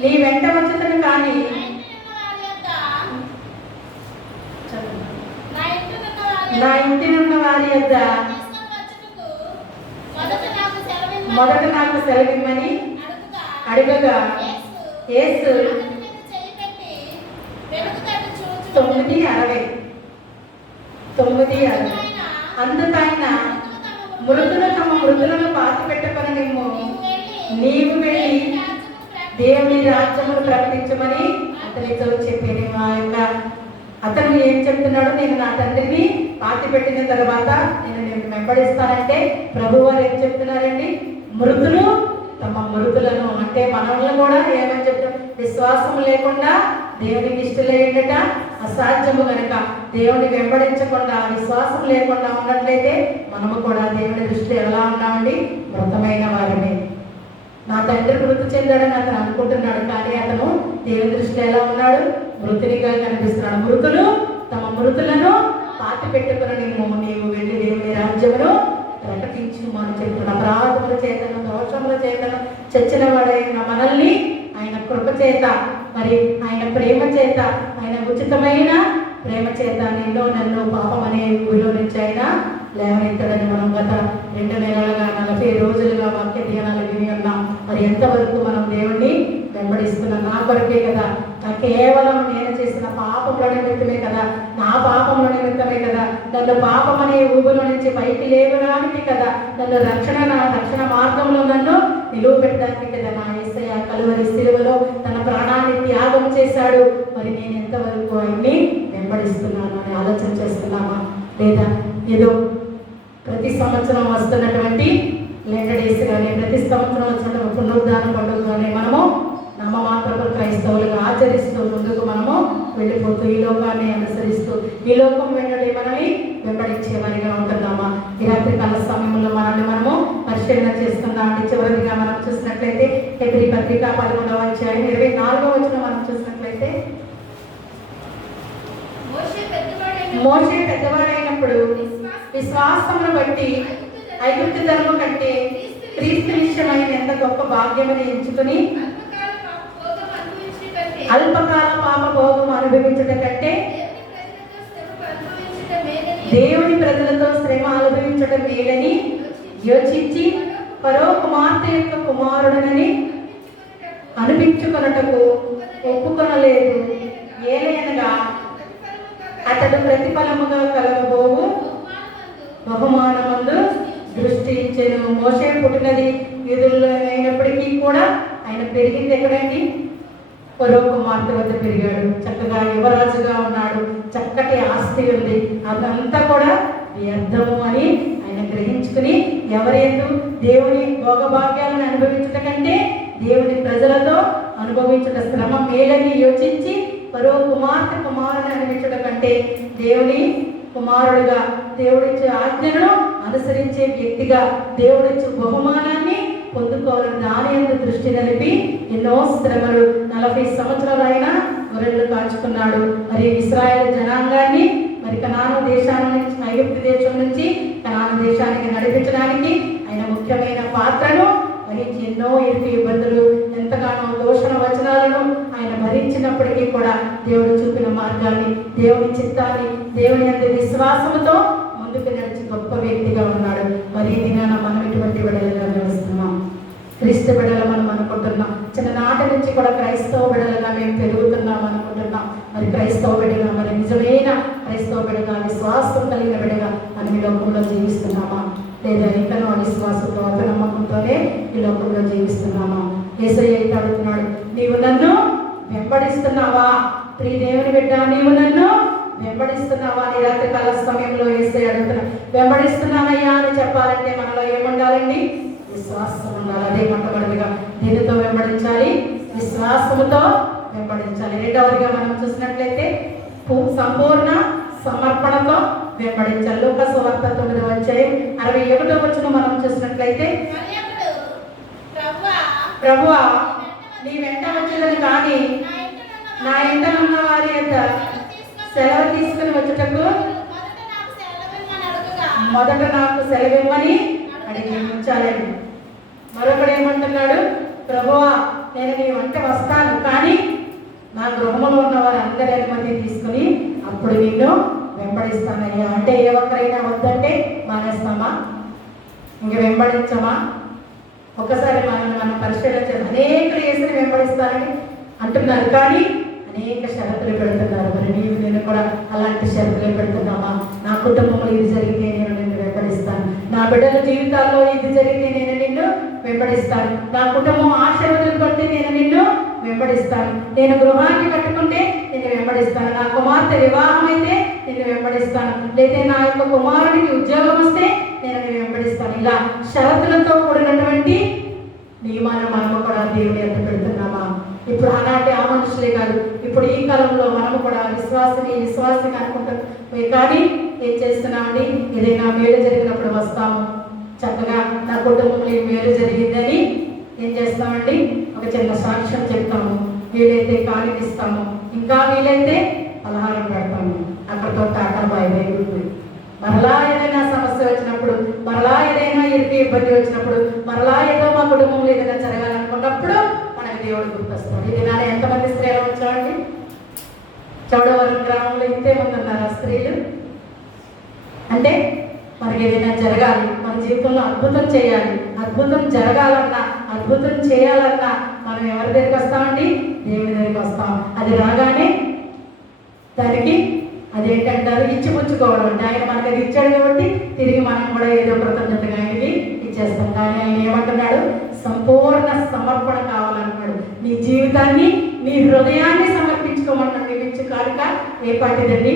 నీ వెంట వచ్చుతను కానీ నా ఇంటి ఉన్న వారి యొద్ద మొదట నాకు సెలవిమ్మని అడుగగా యేసు 9:60 అందుకైన మృతులు తమ మృతులను పాతి పెట్టుకొని నీవు వెళ్ళి దేవుని రాజ్యమును ప్రకటించమని అతనితో చెప్పేది. మా యొక్క అతను ఏం చెప్తున్నాడు? నేను నా తండ్రిని పాతి పెట్టిన తర్వాత నేను నిన్ను వెంబడిస్తానంటే ప్రభువారు ఏం చెప్తున్నారండి? మృతులు తమ మృతులను, అంటే మనల్ని కూడా ఏమని చెప్తాం? విశ్వాసం లేకుండా దేవునికి ఇష్టలేట అసాధ్యము కనుక దేవుని వెంబడించకుండా విశ్వాసం లేకుండా ఉన్నట్లయితే మనము కూడా దేవుని దృష్టిలో ఎలా ఉన్నామండి? మృతమైన వారిని. నా తండ్రి మృతి చెందాడని అతను అనుకుంటున్నాడు, కానీ అతను దేవుని దృష్టిలో ఎలా ఉన్నాడు? మృతునిగా కనిపిస్తున్నాడు. మృతులు తమ మృతులను పాతి పెట్టుకుని నీవు వెళ్ళి దేవుని రాజ్యమును ప్రకటించుమని చెప్తున్నా. అపరాధముల చేతను, దోషముల చేతను చచ్చిన వాడైన మనల్ని ఆయన కృప చేత, మరి ఆయన ప్రేమ చేత, ఆయన ఉచితమైన ప్రేమ చేత నిన్ను నన్ను పాపం అనే ఊరిలో నుంచి ఆయన లేవనెత్తడని మనం గత 2 నెలలుగా 40 రోజులుగా వాక్య ధ్యానాలు విని ఉన్నాం. మరి ఎంతవరకు మనం దేవుణ్ణి వెంబడిస్తున్నాం? నా కొరకే కదా, కేవలం నేను చేసిన పాపంలో నిమిత్తమే కదా, నా పాపంలో నిమిత్తమే కదా, నన్ను పాపం అనే ఊబిలో నుంచి పైకి లేవడానికి కదా, నన్ను రక్షణ మార్గంలో నన్ను నిలువ పెట్టడానికి కదా నా యేసయ్య కలువరి సిలువలో తన ప్రాణాన్ని త్యాగం చేశాడు. మరి నేను ఎంతవరకు ఆయన్ని వెంబడిస్తున్నాను అని ఆలోచన చేస్తున్నామా? లేదా ఏదో ప్రతి సంవత్సరం వస్తున్నటువంటి లెండడేస్ కానీ, ప్రతి సంవత్సరం వచ్చిన పునరుద్ధాన పండుగ కానీ మనము నామమాత్రపు క్రైస్తవులుగా ఆచరిస్తూ ముందుకు మనము వెళ్ళిపోతూ ఈ లోకాన్ని అనుసరిస్తూ ఈ లోకం వెంటనే మనల్ని వెంబడించేవారిగా ఉంటున్నామా? ఈ రాత్రి కాల సమయంలో మనల్ని మనము పరిశీలన చేసుకుందాం. చివరిగా మనం చూసినట్లయితే హెబ్రీ పత్రిక 11వ అధ్యాయం 24వ వచనం మనం చూసినట్లయితే, మోషే పెద్దవాడైనప్పుడు విశ్వాసమును బట్టి ఐగుప్తు ధర్మము కంటే క్రీస్తు విషయమైన ఎంత గొప్ప భాగ్యమని ఎంచుకుని అల్పకాల పాప భోగం అనుభవించడం కంటే దేవుని ప్రజలతో శ్రమ అనుభవించడం మేలని యోచించి పరో కుమార్తె యొక్క కుమారుడనని అనిపించుకొనుటకు ఒప్పుకొనలేదు. ఏలైనగా అతడు ప్రతిఫలముగా కలగబోవు బహుమానమందు దృష్టి ఇచ్చెను. మోషే పుట్టినది యూదుల్లో అయినప్పటికీ కూడా ఆయన పెరిగింది ఎక్కడండి? ఫరో కుమార్తె వద్ద పెరిగాడు. చక్కగా యువరాజుగా ఉన్నాడు, చక్కటి ఆస్తి ఉంది. అదంతా కూడా వ్యర్థము అని ఆయన గ్రహించుకుని ఎవరి యందు దేవుని భోగభాగ్యాలను అనుభవించట కంటే దేవుని ప్రజలతో అనుభవించట శ్రమ మేలని యోచించి ఫరో కుమార్తె కుమారుని అనిపించడం కంటే దేవుని కుమారుడుగా దేవుడిచ్చే ఆజ్ఞను అనుసరించే వ్యక్తిగా దేవుడిచ్చే బహుమానాన్ని పొందుకోవాలని దాని యందు దృష్టి నిలిపి ఎన్నో శ్రమలు 40 సంవత్సరాలైనా గొర్రెలు కాచుకున్నాడు. మరి ఇశ్రాయేలు జనాంగాన్ని మరి కనాను దేశాల నుంచి, ఐగుప్తు దేశం నుంచి కనాను దేశానికి నడిపించడానికి ఆయన ముఖ్యమైన పాత్రను వహించి ఎన్నో ఇబ్బందులు, ఎంతగానో దూషణ వచనాలను ఆయన భరించినప్పటికీ కూడా దేవుడు చూపిన మార్గాన్ని, దేవుని చిత్తాన్ని, దేవుని యొక్క విశ్వాసంతో ముందుకు నడిచి గొప్ప వ్యక్తిగా ఉన్నాడు. మరి ఈ దినాన మనం ఇటువంటి బిడ్డలుగా నడుస్తున్నాం. క్రీస్తు బిడ్డలు మనం అనుకుంటున్నాం. చిన్ననాటి నుంచి కూడా క్రైస్తవ బిడ్డలుగా మేము పెరుగుతున్నాం అనుకుంటున్నాం. మరి క్రైస్తవ బిడ్డగా, మరి నిజమైన క్రైస్తవ బిడ్డగా, విశ్వాసం కలిగిన బిడ్డగా మనం ఈ లోకంలో జీవిస్తున్నామా? లేదా ఇంకనో అవిశ్వాసంతో అపనమ్మకంతోనే ఈ లోకంలో జీవిస్తున్నామా? యేసయ్య అయితే అడుగుతున్నాడు, నీవు నన్ను వెంబడిస్తున్నావా? ప్రియ దేవుని బిడ్డ, నీవు నన్ను వెంబడిస్తున్నావా? నీ రాత్రి కాల సమయంలో యేసయ్య అడుగుతున్నా, వెంబడిస్తున్నానయ్యా అని చెప్పాలంటే మనలో ఏముండాలండి? విశ్వాసం ఉండాలి. అదే మొట్టమొదటిగా దీనితో వెంబడించాలి, విశ్వాసముతో వెంబడించాలి. రెండవదిగా మనం చూసినట్లయితే సంపూర్ణ సమర్పణతో వెంబడించాలి. లూకా సువార్త 9వ అధ్యాయం 61వ వచనం మనం చూసినట్లయితే, ప్రభువా నీ వెంట వచ్చేదని కానీ నా ఇంట ఉన్న వారి యొక్క సెలవు తీసుకుని వచ్చుటకు మొదట నాకు సెలవిమ్మని అడిగి ఉంచాలని. మరొకడు ఏమంటున్నాడు? ప్రభువా నేను నీ వెంట వస్తాను, కానీ నా గృహంలో ఉన్న వారు అందరి అనుమతి తీసుకుని అప్పుడు నిన్ను వెంబడిస్తానయ్యా. అంటే ఏ ఒక్కరైనా వద్దంటే మానేస్తామా? ఇంక వెంబడించమా? ఒక్కసారి మనం పరిశీలన చేస్తాం. అనేకులు యేసుని వెంబడిస్తారని అంటున్నారు, కానీ అనేక షరతులు పెడుతున్నారు. మరి నేను కూడా అలాంటి షరతులు పెడుతున్నామా? నా కుటుంబంలో ఇది జరిగితే నేను నిన్ను వెంబడిస్తాను, నా బిడ్డల జీవితాల్లో ఇది జరిగితే నేను నిన్ను వెంబడిస్తాను, నా కుటుంబం ఆశీర్వాదాలు కొట్టి నేను నిన్ను వెంబడిస్తాను. నేను గృహాన్ని కట్టుకుంటే నేను వెంబడిస్తాను. నా కుమార్తె వివాహం అయితే నేను వెంబడిస్తాను. లేదా నా యొక్క కుమారుడికి ఉద్యోగం వస్తే నేను వెంబడిస్తాను. ఇలా షరతులతో కూడినటువంటి నియమాలను మనము కూడా దేవుని ఎంత పెడుతున్నామా? ఇప్పుడు ఆనాటి ఆ మనుషులే కాదు, ఇప్పుడు ఈ కాలంలో మనము కూడా విశ్వాసిని అనుకుంటాం. కానీ ఏం చేస్తున్నామండి? ఏదైనా మేలు జరిగినప్పుడు వస్తాము, చక్కగా నా కుటుంబంలో ఈ మేలు జరిగిందని ఏం చేస్తామండి? ఒక చిన్న సాక్ష్యం చెప్తాము, వీలైతే కానిపిస్తాము, ఇంకా వీలైతే పలహారం పెడతాము. అక్కడితో టాటా బాయ్ బాయ్ ఉంటుంది. మరలా ఏదైనా సమస్య వచ్చినప్పుడు, మరలా ఏదైనా ఇబ్బంది వచ్చినప్పుడు, మరలా ఏదో మా కుటుంబంలో ఏదైనా జరగాలనుకున్నప్పుడు మనకి దేవుడు గుర్తొస్తాడు. ఇది నాన్న ఎంతమంది స్త్రీలు వచ్చామండి? చౌడవరం గ్రామంలో ఇంతేమంది ఉన్నారు స్త్రీలు. అంటే మనకి ఏదైనా జరగాలి, మన జీవితంలో అద్భుతం చేయాలి, అద్భుతం జరగాలన్నా, అద్భుతం చేయాలన్నా మనం ఎవరి దగ్గరికి వస్తామండి? దేవుని దగ్గరికి వస్తాం. అది రాగానే దానికి అదేంటంటారు, ఇచ్చిపుచ్చుకోవడం. అంటే ఆయన మనకి అది ఇచ్చాడు కాబట్టి తిరిగి మనం కూడా ఏదో కృతజ్ఞతగా ఆయనకి ఇచ్చేస్తాం. కానీ ఆయన ఏమంటున్నాడు? సంపూర్ణ సమర్పణ కావాలన్నాడు. నీ జీవితాన్ని, నీ హృదయాన్ని సమర్పించుకోమంటాడు. నీ ఇచ్చి కానుక ఏ పాటిదండి?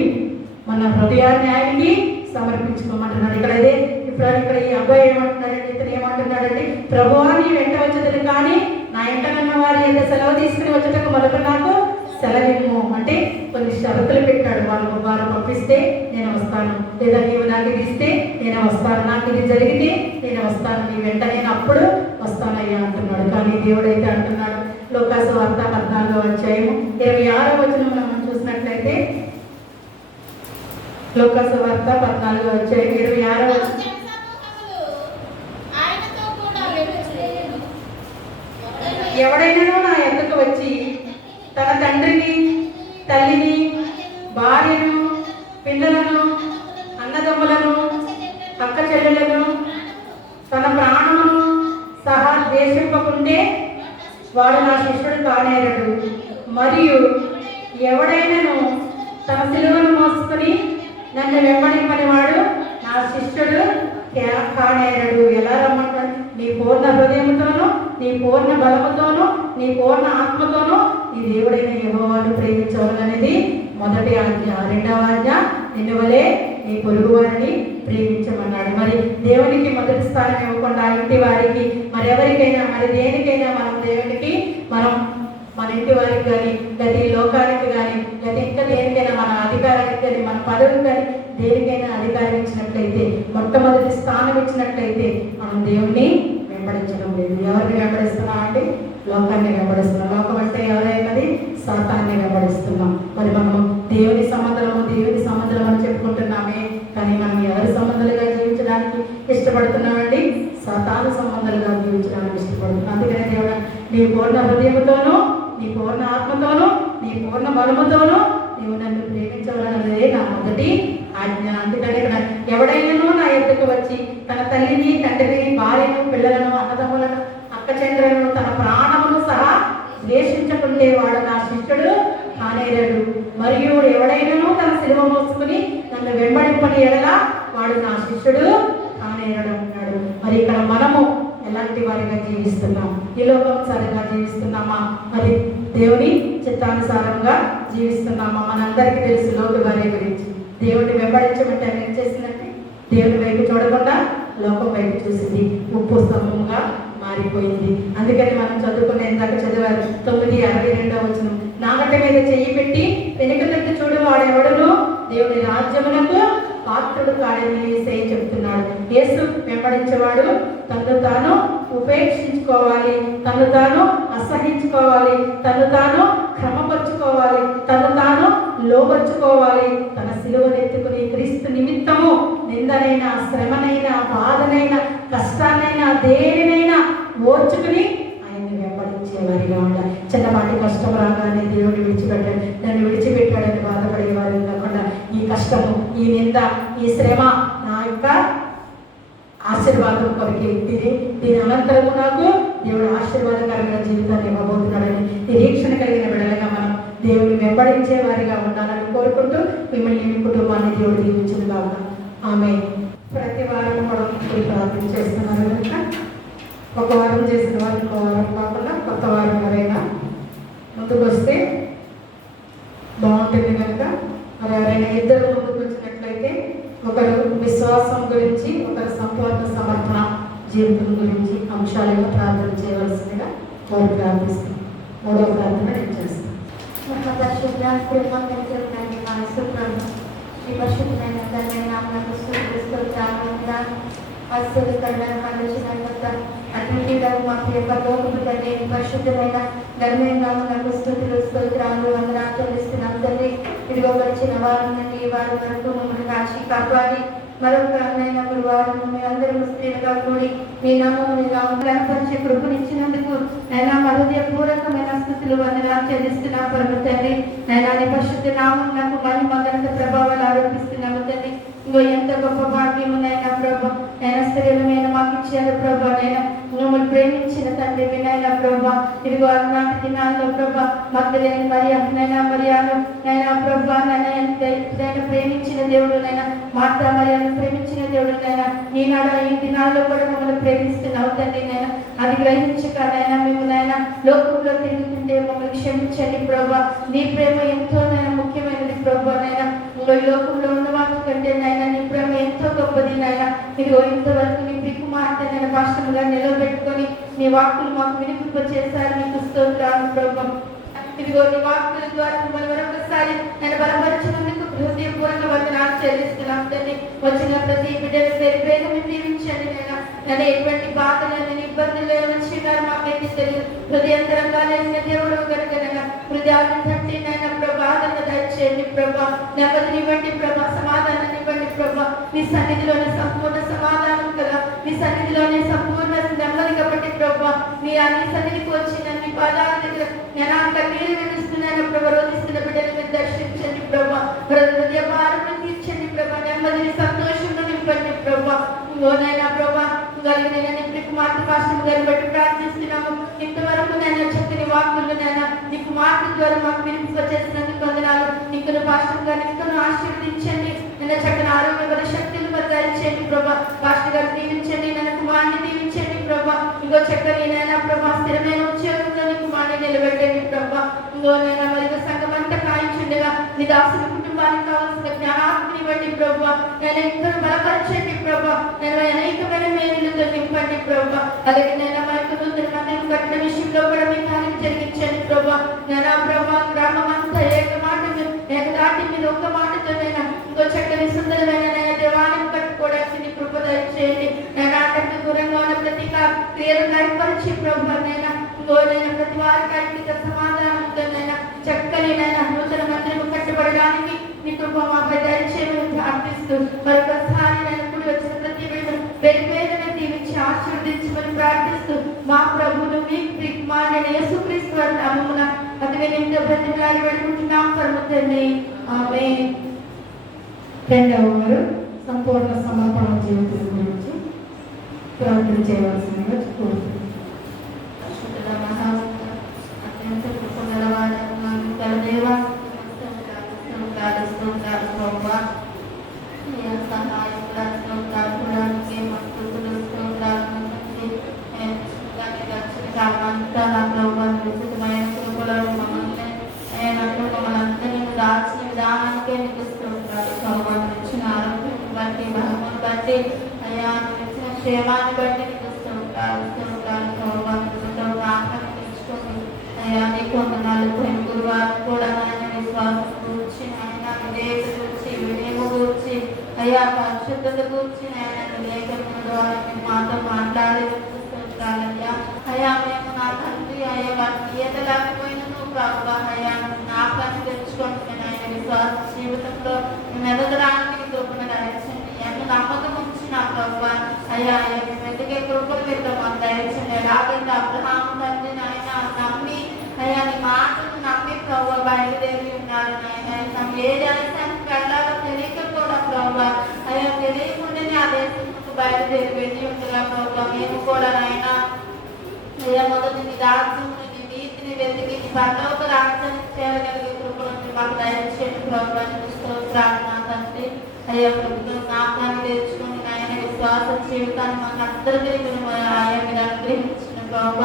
మన హృదయాన్ని ఆయనకి సమర్పించుకోమంటున్నాడు. ఇక్కడ ఈ అబ్బాయి ఏమంటున్నాడండి? ఇతను ఏమంటున్నాడండి? ప్రభువా నీ వెంట వచ్చేది కానీ నా ఇంటనున్న వారి ఎంత సెలవు తీసుకుని వచ్చేటకు మొదట నాకు సెలవిమ్ము. అంటే కొన్ని షరతులు పెట్టాడు. వారు పంపిస్తే నేను వస్తాను, లేదా నీవు నాకు ఇది ఇస్తే నేను వస్తాను, నాకు ఇది జరిగితే నేను వస్తాను, నీ వెంట నేను అప్పుడు వస్తానయ్యా అంటున్నాడు. కానీ దేవుడైతే అంటున్నాడు, లోకాసు వార్త 14వ అధ్యాయము 26వ వచనం మనం చూసినట్లయితే, లోకాసు వార్త 14వ అధ్యాయం 26వ వచనం, ఎవడైనా నా ఎద్దకు వచ్చి తన తండ్రిని, తల్లిని, భార్యను, పిల్లలను, అన్నదమ్ములను, అక్క చెల్లెలను, తన ప్రాణమును సహా ద్వేషింపకుంటే వాడు నా శిష్యుడు కానేరడు. మరియు ఎవడైనాను తన సిలువను మోసుకొని నన్ను వెంబడింపని వాడు నా శిష్యుడు కానేరడు. ఎలా రమ్మంటాడు? నీ పూర్ణ హృదయంతోనూ, నీ పూర్ణ బలముతోనూ, నీ పూర్ణ ఆత్మతోనూ నీ దేవుడైన యెహోవాను ప్రేమించవాలనేది మొదటి ఆజ్ఞ. రెండవ ఆజ్ఞ, నిన్ను వలె నీ పొరుగు వారిని ప్రేమించమన్నాడు. మరి దేవునికి మొదటి స్థానం ఇవ్వకుండా ఇంటి వారికి, మరెవరికైనా, మరి దేనికైనా మనం మన ఇంటి వారికి కానీ, లేదా ఈ లోకానికి కానీ, లేదా ఇంకా దేనికైనా, మన అధికారానికి కానీ, మన పదవికి కానీ, దేనికైనా అధికారం ఇచ్చినట్లయితే, మొట్టమొదటి స్థానం ఇచ్చినట్లయితే మనం దేవుణ్ణి వెంబడించడం లేదు. ఎవరిని వెంబడిస్తున్నాం అంటే? లోకాన్ని వెంబడిస్తున్నాం. లోకం అంటే ఎవరైనది? సాతాన్ని వెంబడిస్తున్నాం. మరి మనము దేవుని సంబంధము అని చెప్పుకుంటున్నామే, కానీ మనం ఎవరి సంబంధాలుగా జీవించడానికి ఇష్టపడుతున్నామండి? సాతాను సంబంధాలుగా జీవించడానికి ఇష్టపడుతున్నాం. అందుకనే దేవుడు నీ పూర్ణ హృదయంతోనూ, నీ పూర్ణ ఆత్మతోనూ, నీ పూర్ణ బలముతోనూ నీవు నన్ను ప్రేమించవాలన్నదే నా మొదటి ఆజ్ఞ. అందుకని ఇక్కడ ఎవడైనాను నా ఎద్దకు వచ్చి తన తల్లిని, తండ్రిని, భార్యను, పిల్లలను, అన్నదమ్ములను, అక్క చెల్లెలను, తన ప్రాణమును సహా ద్వేషించకుంటే వాడు నా శిష్యుడు కానేరడు. మరియు ఎవడైనాను తన సిలువ మోసుకుని నన్ను వెంబడింపని ఎడల వాడు నా శిష్యుడు కానేరడు అన్నాడు. మరి ఇక్కడ మనము ఎలాంటి వారిగా జీవిస్తున్నాం? ఈ లోకానుసారంగా జీవిస్తున్నామా? మరి దేవుని చిత్తానుసారంగా జీవిస్తున్నామా? మనందరికీ తెలుసు లోటు వారి గురించి. దేవుడిని వెంబడించమంటే ఆయన ఏం చేసిందంటే, దేవుని వైపు చూడకుండా లోకం వైపు చూసింది, ఉప్పు స్తంభంగా మారిపోయింది. అందుకని మనం చదువుకునే ఇందాక చదివారు 9:62వ వచనం, నాగటి మీద చెయ్యి పెట్టి వెనుక తట్టు చూడు వాడెవడును దేవుని రాజ్యమునకు పాత్రుడు కాడని యేసయ్య చెప్తున్నాడు. యేసు వెంబడించేవాడు తను తాను ఉపేక్షించుకోవాలి, తను తాను అసహించుకోవాలి, తను తాను క్రమపరుచుకోవాలి, తను తాను లోబర్చుకోవాలి. తన సిలువనెత్తుకుని క్రీస్తు నిమిత్తము నిందనైనా, శ్రమనైనా, బాధనైనా, కష్టాన్నైనా, దేనినైనా ఓర్చుకుని ఆయన్ని వెంబడించేవారిగా ఉండాలి. చిన్నపాటి కష్టం రాగానే దేవుడిని విడిచిపెట్టాడు, నన్ను విడిచిపెట్టాడని బాధపడేవారు కాకుండా ఈ కష్టము, ఈ నింద, ఈ శ్రమ నా యొక్క ఆశీర్వాదం కొరకే, దీని అనంతరము నాకు దేవుడు ఆశీర్వాదకరమైన జీవితాన్ని ఇవ్వబోతున్నాడని నిరీక్షణ కలిగిన బిడ్డలుగా మనం దేవుని వెంబడించే వారిగా ఉండాలని కోరుకుంటూ మిమ్మల్ని, మీ కుటుంబాన్ని దేవుడు దీవించును కాక. ఆమె ప్రతి వారం కూడా ప్రార్థన చేస్తున్నారు కనుక ఒక వారం చేసిన వారు ఇంకో వారం కాకుండా కొత్త వారం ఎవరైనా ముందుకు వస్తే బాగుంటుంది కనుక మరి ఎవరైనా ఇద్దరు ముందుకు వచ్చినట్లయితే ఒకరు విశ్వాసం గురించి, ఒకరు సంపూర్ణ సమర్పణ జీవితం గురించి అంశాలుగా ప్రార్థన చేయవలసిందిగా వారు ప్రార్థిస్తాం. మూడవ ప్రార్థన నేను చేస్తాను. పరిశుద్ధమైన ధర్మమైన నాకు స్తుతులు స్తోత్రాలు వందనాలు చెల్లిస్తున్నాం తండ్రి. ఇదిగో గడిచిన వారం నుండి ఈ వారం వరకు మమ్మల్ని కాచి కాపాడి మరొక అన్నైనా గురువారం మీ అందరూ స్త్రీలుగా కూడి మీ నామముని కనపరిచే కృపనిచ్చినందుకు నైనా హృదయపూర్వకమైన స్థుతులు వందనాలు చెల్లిస్తున్నాం పరమ తండ్రి. నైనా నీ పరిశుద్ధ నామం నాకు మహిమ ఘనత ప్రభావాలు ఆరోపిస్తున్నాము తండ్రి. ఇంకో ఎంత గొప్ప భాగ్యము నైనా ప్రభా, నైనా స్త్రీలమైన మాకు ఇచ్చారు ప్రభా, నైనా మమ్మల్ని ప్రేమించిన తండ్రి వినైనా ప్రభా. ఇదిగో అలనాటి దినాల్లో ప్రభా మగ్దలేని మరియాను నైనా ప్రభా నైనా ఎంతైనా ప్రేమించిన దేవుడు నైనా మార్తా మరియాను ప్రేమించిన దేవుడు నైనా ఈనాడు ఈ దినాల్లో కూడా మమ్మల్ని ప్రేమిస్తున్నావు తండ్రి. నైనా అది గ్రహించక నైనా మేము నైనా లోకంలో తిరుగుతుంటే మమ్మల్ని క్షమించండి ప్రభా. నీ ప్రేమ ఎంతో నైనా ముఖ్యమైనది ప్రభా. నైనా ఈ లోకంలో ఉన్న వాటి కంటే నైనా నీ ప్రేమ ఎంతో గొప్పది నైనా. ఇదిగో ఇంతవరకు నీ ప్రికుమార్తె నైనా పాష్టంగా నిలబెట్టుకొని నీ వాక్కులు మాకు వినిపింప చేశారు. నీకు స్తోత్రాలు ప్రభా. ఇదిగో నీ వాక్కుల ద్వారా మిమ్మల్ని మరొకసారి నేను బలపరిచినందుకు హృదయపూర్వక వందనాలు చెల్లిస్తున్నాం తండ్రి. వచ్చిన ప్రతి బిడ్డను పేరు మీరు దీవించండి నైనా. నేను ఎటువంటి బాధలను ఇబ్బందులు వచ్చినారు మాకైతే తెలియదు. హృదయంతరంగా లేచిన దేవుడు కనుక నైనా హృదయాలను తట్టి నైనా ప్రభా ఆదరణ దయచేయండి ప్రభా. నెమ్మదినివ్వండి ప్రభా, సమాధానాన్ని ఇవ్వండి ప్రభా. నీ సన్నిధిలోని సంపూర్ణ సమాధానం కదా, నీ సన్నిధిలోని సంపూర్ణ నెమ్మది కాబట్టి ప్రభా. నీ అన్ని సన్నిధికి వచ్చిన నీ పాదాల దగ్గర నేను కన్నీరు విడుస్తున్నాను ప్రభా. రోధిస్తున్న బిడ్డలు మీరు దర్శించండి ప్రభా. హృదయ భారం తీర్చండి ప్రభా. నెమ్మదిని సంతోషంగా నింపండి ప్రభా. నైనా ప్రభా కలిగిన మార్పు పాఠం గారిని బట్టి ప్రార్థిస్తున్నాము. ఇంతవరకు నేను చక్కని వాక్కులు నైనా నీకు మార్పు ద్వారా మాకు వినిపింప చేసినందుకు వందనాలు. నీకు పాస్టర్ గారిని ఎంతో ఆశీర్వదించండి. నేను చక్కని ఆరోగ్యపర శక్తులు దయచేయండి ప్రభా. పాస్టర్ గారు దీవించండి, నేను కుమార్ని దీవించండి ప్రభా. ఇంకో చక్కని నైనా ప్రభా స్థిరమైన ఉద్యోగంలో నీ కుమార్ని నిలబెట్టండి ప్రభా. ఇంకో నైనా మరియు సంఘం అంతా కాయించుండగా నీ దాసుల కుటుంబానికి కావాల్సిన జ్ఞానాన్ని ఇవ్వండి ప్రభా. నేను ఇంకా బలపరచండి ప్రభా. నేను అనేకమైన మేలులతో నింపండి ప్రభా. అలాగే నేను మనకు నూతన కట్టిన విషయంలో కూడా మీ కార్యం జరిగించండి ప్రభా. నేను ప్రభా గ్రామం అంతా ఏకదాటి మీద ఒక్క మాటతో నేను ఇంకో చక్కని సుందరమైన దేవాలయం కట్టుకోవడానికి నీ కృప దయచేయండి. నేను ఆటంక దూరంగా ఉన్న ప్రతి క్రియలు నడిపరిచి ప్రభా. నేను ఇంకో నేను ప్రతి వారికి సమాధానంతో నేను చక్కని నేను నూతన మందిరం కట్టబడడానికి నీ కృప మాపై దయచేయమని ప్రార్థిస్తూ మరొకసారి నేను కూడి వచ్చిన ప్రతి పేరుపేరున దీవించి ఆశీర్వదించమని ప్రార్థిస్తూ మా ప్రభువును మీ కుమారుడైన యేసుక్రీస్తు వారి నామమున అతి వినయంతో బ్రతిమలాడి వేడుకుంటున్నాం పరమ తండ్రి. ఆమేన్. రెండవ వారు సంపూర్ణ సమర్పణ జీవితం గురించి ప్రార్థన చేయవలసిందిగా కోరుతున్నాను. అత్యంత కృపగలవాడ దేవా దాచిన విధానానికే నీకు స్తోత్రాలు ప్రభు. ఇచ్చిన ఆరోగ్యం బట్టి మహిమను బట్టి అయ్యా ఇచ్చిన క్షేమాన్ని బట్టి నీకు స్తోత్రాలు ప్రభు. ఆత్మని తెచ్చుకొని అయ్యా నీకు వందనాలు. గురువారం కూడా ఆయన విశ్వాసం కూర్చి ఆయన విధేయత కూర్చి వినయము కూర్చి అయ్యా పరిశుద్ధత కూర్చి ఆయన లేఖనం ద్వారా మాతో మాట్లాడే స్తోత్రాలయ్యా. అయ్యా మేము నా తండ్రి అయ్యా వారికి ఈత లేకపోయినా ప్రభు అయ్యా నా పని తెచ్చుకొని ఆయన విశ్వాస జీవితంలో ఎదగడానికి కృపను దయచండి. ఎంత నమ్మకం ఉంచి నా ప్రభు అయ్యా మేము ఎదిగే కృపలు మీరు మాకు దయచండి. ఎలాగంటే అబ్రహాము తండ్రి నాయన నమ్మి అయ్యా నీ మాటను నమ్మి ప్రభు బయలుదేరి ఉన్నారు నాయన. ఏ దేశానికి వెళ్ళాలో తెలియక కూడా ప్రభు అయ్యా తెలియకుండానే ఆ దేశంకు బయలుదేరి వెళ్ళి ఉంటున్నా ప్రభు. మేము కూడా నాయన అయ్యా మొదటి నీ రాజ్యం నీతిని వెతికి నీ పరలోక రాజ్యాన్ని చేరగలిగే కృపలను మాకు దయచేయండి ప్రభు. స్తోత్రాలు తండ్రి. అయ్యా ప్రభుత్వం నామాన్ని తెచ్చుకొని ఆయన విశ్వాస జీవితాన్ని మాకు అందరికీ ఆయా మీరు అనుగ్రహించిన ప్రభావ.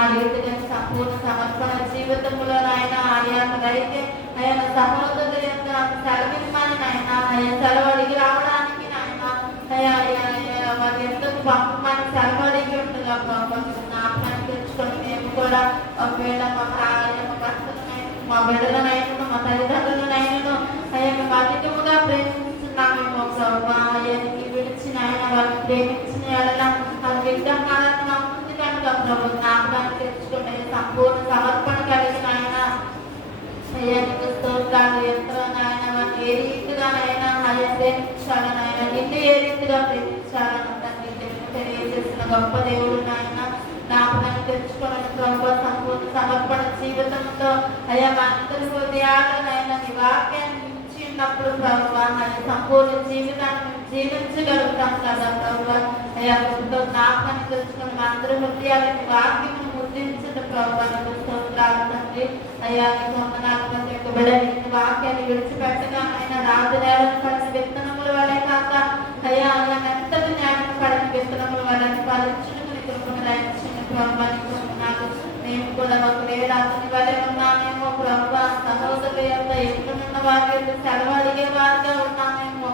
ఆ రీతిగా సంపూర్ణ సమర్పణ జీవితంలో నాయన ఆయనైతే ఆయన సహోదరుల యొక్క సెలవిమ్మని నాయన ఆయన సెలవు అడిగి రావడానికి నాయన వారి ఎందుకు పంపమని సెలవు అడిగి ఉంటుందా ప్రభావ. జ్ఞాపకాన్ని తెచ్చుకొని మేము కూడా ఒకవేళ మా భర్తలనైనా మా బిడ్డలనైనా మా తల్లిదండ్రులనైనా ఆయన అధికముగా ప్రేమిస్తున్నామేమో ప్రభావ. ఆయనకి విడిచిన ఆయన వారిని ప్రేమించిన ఎడల అది విగ్రహాలను నమ్ముతుంది కనుక ప్రభు జ్ఞాపకాన్ని తెచ్చుకుని సంపూర్ణ సమర్పణ కలిగిన ఆయన అయ్యానికి స్తోత్రాలు ఎంతో నాయన వారిని ఏ రీతిగానైనా ఆయన ప్రేమించాలని ఆయన నిన్ను ఏ రీతిగా ప్రేమించాలని తండ్రి తెలియజేసిన గొప్ప దేవుడు నాయన జ్ఞాపకాన్ని తెచ్చుకోవాలని ప్రభు సంపూర్ణ సమర్పణ జీవితంతో అయ్యా మా అందరి హృదయాలనైనా నీ వాక్యాన్ని మించి ఉన్నప్పుడు ప్రభు ఆయన సంపూర్ణ జీవితాన్ని జీవించగలుగుతాం కదా ప్రభు. అయ్యా జ్ఞాపకాన్ని తెచ్చుకొని మా అందరి హృదయాలని వాక్యం ముద్రించడం ప్రభు స్తోత్రాలు తండ్రి. అయ్యా నీకు వందనాలు. ప్రతి ఒక్క బిడ్డని వాక్యాన్ని విడిచిపెట్టగా ఆయన రాజు నేలను పడిన విత్తనముల వలె కాక అయ్యా అలా మెత్తటి నేలను పడిన విత్తనముల వలె ఫలించుటకు కృపను దయచేయండి ప్రభు. నీకు వందనాలు. మేము కూడా ఒకవేళ అతని వలె ఉన్నామేమో ప్రభు. సహోదరుల యొక్క ఎదురున్న వారి యొక్క సెలవు అడిగే వారిగా ఉన్నామేమో.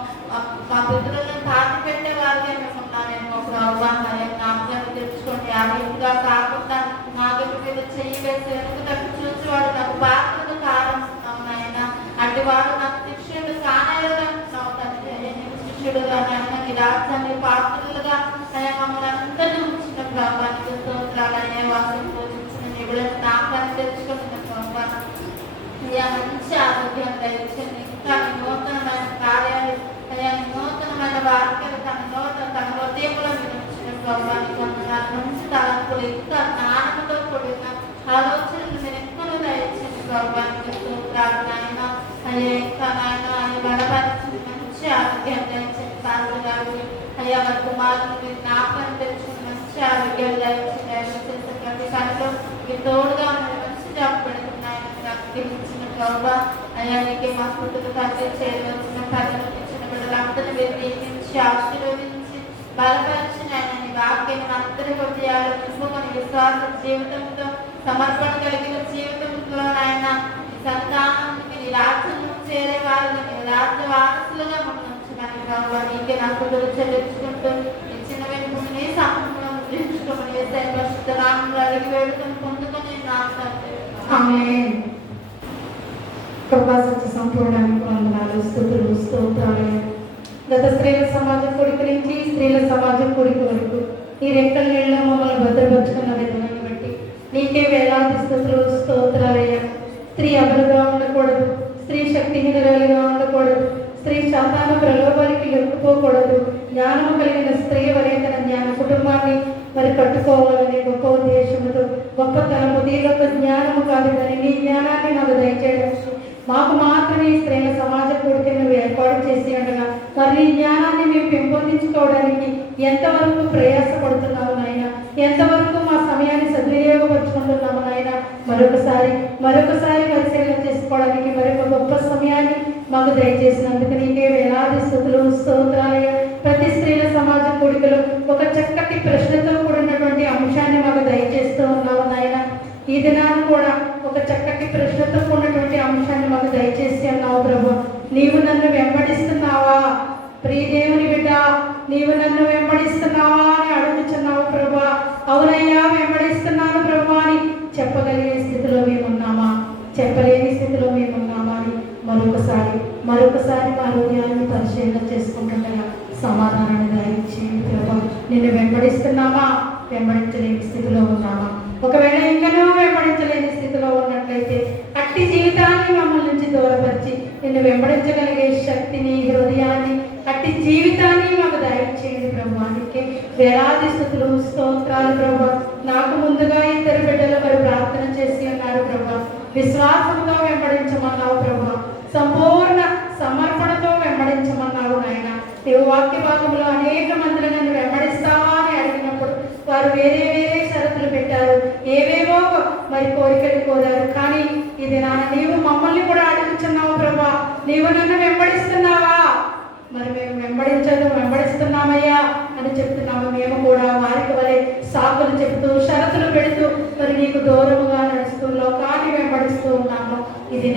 మా పితరులను తాటి పెట్టే వారిగా మేము ఉన్నామేమో ప్రభు. జ్ఞాపకాన్ని తెచ్చుకోండి. ఆ రీతిగా కాకుండా నాగటి మీద చెయ్యి వేసి వెనుకకు చూసి వాడు నాకు పాత్రకు కారణం నాయన అటు వాడు నాకు శిష్యుడు కానేరుగా తండ్రి. శిష్యుడుగా నాయన నీ రాజ్యాన్ని పాత్రలుగా మమ్మల్ని అందరినీ ఉంచిన ప్రభావానికి స్తోత్రాలు. అనే వాసం పోషించిన నిబులను జ్ఞాపకాన్ని తెచ్చుకుంటున్న ప్రభావ. మంచి ఆరోగ్యం దయచేయండి. ఇంకా నూతనమైన కార్యాలు నూతనమైన వాక్యాలు తన హృదయంలో మీరు ఉంచిన ప్రభావానికి వందనాలు. మంచి తలంపులు ఇంకా జ్ఞానంతో కూడిన ఆలోచనలు మీరు ఎక్కువ దయచేయండి ప్రభావానికి స్తోత్రాలు నాయన. అయ్యా ఇంకా నాయన ఆయన బలపరిచి మంచి ఆరోగ్యం దయచేయండి పాత్ర గారు. అయ్యా వారి కుమారులు మీరు జ్ఞాపకం తెచ్చుకుని మంచి ఆరోగ్యం దయచేసి ప్రతి పనిలో మీరు తోడుగా మంచి జాబ్ పెడుతున్నాయని అప్పగించిన ప్రభావ. అయ్యా నీకే మా కుటుంబ పని చేయవలసిన పనులు ఇచ్చిన బిడ్డలందరినీ మీరు దీవించి ఆశీర్వదించి బలపరిచిన ఆయన నీ వాక్యాన్ని అందరి హృదయాలు నింపుకొని విశ్వాస జీవితంతో సమర్పణ కలిగిన జీవితంలో నాయన సంతానం నీ రాజ్యం చేరే వారిని నీ రాజ్య వారసులుగా మమ్మల్ని ఉంచమని ప్రభావ. నీకే నా కుదురు చెల్లించుకుంటూ ఇచ్చిన వెనుకని సంపూర్ణ ముద్రించుకోమని వేసే పరిశుద్ధ నామములో అడిగి వేడుకొని పొందుకొని ఆమేన్. కృపా సత్య సంపూర్ణానికి వందనాలు, స్తుతులు, స్తోత్రాలు. గత స్త్రీల సమాజం కొడుకు నుంచి స్త్రీల సమాజం కొడుకు వరకు ఈ రెక్కల నీళ్ళలో మమ్మల్ని భద్రపరుచుకున్న విధానాన్ని బట్టి నీకే వేలాది స్తుతులు, స్తోత్రాలయ్యా. స్త్రీ అబలుగా ఉండకూడదు, స్త్రీ శక్తిహీనరాలుగా ఉండకూడదు, స్త్రీ శాతాన ప్రలోభానికి లొంగిపోకూడదు. జ్ఞానము కలిగిన స్త్రీ వరే తన జ్ఞాన కుటుంబాన్ని మరి కట్టుకోవాలనే గొప్ప ఉద్దేశంతో గొప్పతనము దీనిలో జ్ఞానము కాదు కానీ నీ జ్ఞానాన్ని మాకు దయచేయడం మాకు మాత్రమే ఈ స్త్రీల సమాజ కోరిక నువ్వు ఏర్పాటు చేసి ఉండగా మరి నీ జ్ఞానాన్ని మేము పెంపొందించుకోవడానికి ఎంతవరకు ప్రయాసపడుతున్నాము నాయన, ఎంతవరకు మా సమయాన్ని సద్వినియోగపరుచుకుంటున్నాము నాయన. మరొకసారి పరిశీలన చేసుకోవడానికి మరొక గొప్ప సమయాన్ని మాకు దయచేసినందుకు నీకే వేలాది స్తుతులు, స్తోత్రాలు. ప్రతి స్త్రీల సమాజ కూడికలో ఒక చక్కటి ప్రశ్నతో కూడినటువంటి అంశాన్ని మాకు దయచేస్తూ ఉన్నాము నాయన. ఈ దినాన్ని కూడా ఒక చక్కటి ప్రశ్నతో కూడినటువంటి అంశాన్ని మాకు దయచేసి అన్నావు ప్రభు. నీవు నన్ను వెంబడిస్తున్నావా ప్రియదేవుని బిడ్డ, నీవు నన్ను వెంబడిస్తున్నావా అని అడుగుతున్నావు ప్రభు. అవునయ్యా వెంబడిస్తున్నాను ప్రభు అని చెప్పగలిగే స్థితిలో మేమున్నామా, చెప్పలేని స్థితిలో మేమున్నామా అని మరొకసారి మా హృదయాన్ని పరిశీలన చేసుకుంటుండగా సమాధానాన్ని దయచేయండి ప్రభు. నిన్ను వెంబడిస్తున్నామా, వెంబడించలేని స్థితిలో ఉన్నామా? ఒకవేళ ఇంకనూ వెంబడించలేని స్థితిలో ఉన్నట్లయితే అట్టి జీవితాన్ని మమ్మల్ని నుంచి దూరపరిచి నిన్ను వెంబడించగలిగే శక్తిని, హృదయాన్ని, అట్టి జీవితాన్ని మాకు దయచేయండి ప్రభు. అందుకే వేలాది స్తుతులు, స్తోత్రాలు ప్రభు. నాకు ముందుగా 2 బిడ్డలు మరి ప్రార్థన చేసి ఉన్నారు ప్రభు. విశ్వాసంతో వెంబడించమన్నావు ప్రభు, సంపూర్ణ సమర్పణతో వెంబడించమన్నావు నాయన. నీవు వాక్య భాగంలో అనేక మందిని నన్ను వెంబడిస్తావా అని అడిగినప్పుడు వారు వేరే షరతులు పెట్టారు, ఏవేవో మరి కోరికలు కోరారు. కానీ ఇది నీవు మమ్మల్ని కూడా అడుగుతున్నావు ప్రభా, నీవు నన్ను వెంబడిస్తున్నావా? మరి మేము వెంబడిస్తున్నామయ్యా అని ఏమని చెప్తున్నాము, మేము కూడా వారికి వలె సాకులు చెప్తూ షరతులు పెడుతూ మరి నీకు దూరముగా నడుస్తూ లోకాన్ని వెంబడిస్తూ ఉన్నాము. ఇది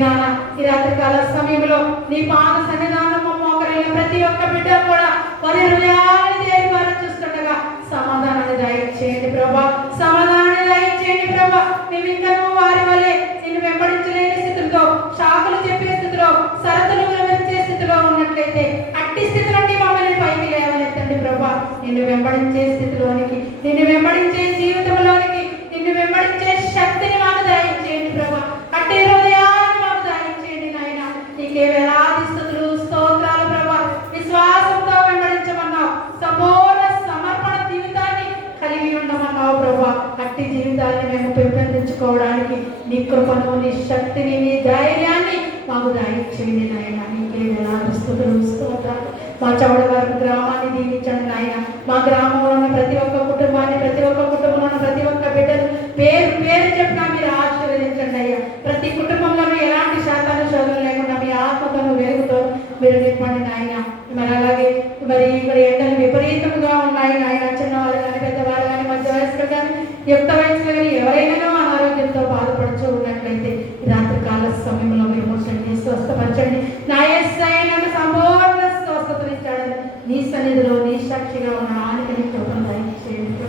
నాన్న ఈ రాత్రికాల సమయంలో నీ పాద సన్నిధానము మోకరైన ప్రతి ఒక్క బిడ్డ కూడా వారి హృదయాన్ని దేవారు చూస్తుండగా సమాధానాన్ని దయచేయండి ప్రభా, సమాధానాన్ని దయచేయండి ప్రభా. మేము ఇంకా వారి వలె నిన్ను వెంబడించలేని స్థితిలో, షాకులు చెప్పే స్థితిలో, సరతులు వివరించే స్థితిలో ఉన్నట్లయితే అట్టి స్థితి నుండి మమ్మల్ని పైకి లేవనెత్తండి ప్రభా. నిన్ను వెంబడించే స్థితిలోనికి, నిన్ను వెంబడించే జీవితంలోనికి, నిన్ను వెంబడించే శక్తిని మాకు దయచేయండి ప్రభా. అట్టి హృదయాన్ని మాకు దయచేయండి నాయన. నీకే వేలాది స్థుతులు స్తోత్రాలు ప్రభా. విశ్వాసంతో వెంబడించమన్నావు, సంపూర్ణ సమర్పణ జీవితాన్ని కలిగి ఉండమన్నావు ప్రభా. అట్టి జీవితాన్ని మేము పెంపొందించుకోవడానికి నీ కృపను, నీ శక్తిని, నీ ధైర్యాన్ని మాకు దయచేయండి నాయన. నీకే వేలాది స్థుతులు స్తోత్రాలు. మా చౌడవరం గ్రామాన్ని దీవించండి నాయన. మా గ్రామంలో ఉన్న ప్రతి ఒక్క కుటుంబాన్ని, ప్రతి ఒక్క కుటుంబంలో ఉన్న ప్రతి ఒక్క బిడ్డను పేరు పేరు చెప్పినా మీరు ఆశీర్వదించండి అయ్యా. ప్రతి కుటుంబంలోనూ ఎలాంటి శాతాలు శోధనలు లేకుండా మీ ఆత్మతోను వెలుగుతో మీరు నింపండి నాయన. మరి అలాగే మరి ఇక్కడ ఎండలు విపరీతంగా ఉన్నాయి నాయన. చిన్నవారు కానీ, పెద్దవారు కానీ, మధ్య వయస్సులు కానీ, యుక్త వయస్సులు కానీ ఎవరైనా అనారోగ్యంతో బాధపడుతూ ఉన్నట్లయితే రాత్రికాల సమయంలో మీరు ముట్టండి, స్వస్థపరచండి. నా యేసయ్య నాకు సంపూర్ణ స్వస్థతనిచ్చాడని నీ సన్నిధిలో నీ సాక్షిగా ఉన్నానికి నీ కృపను దయచేయండి.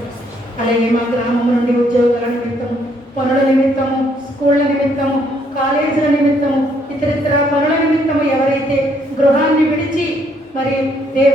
అలాగే మా గ్రామం నుండి ఉద్యోగాల నిమిత్తము, పనుల నిమిత్తము, స్కూళ్ళ నిమిత్తము, కాలేజీల నిమిత్తము, ఇతరితర పనుల నిమిత్తము ఎవరైతే గృహాన్ని విడిచి మరి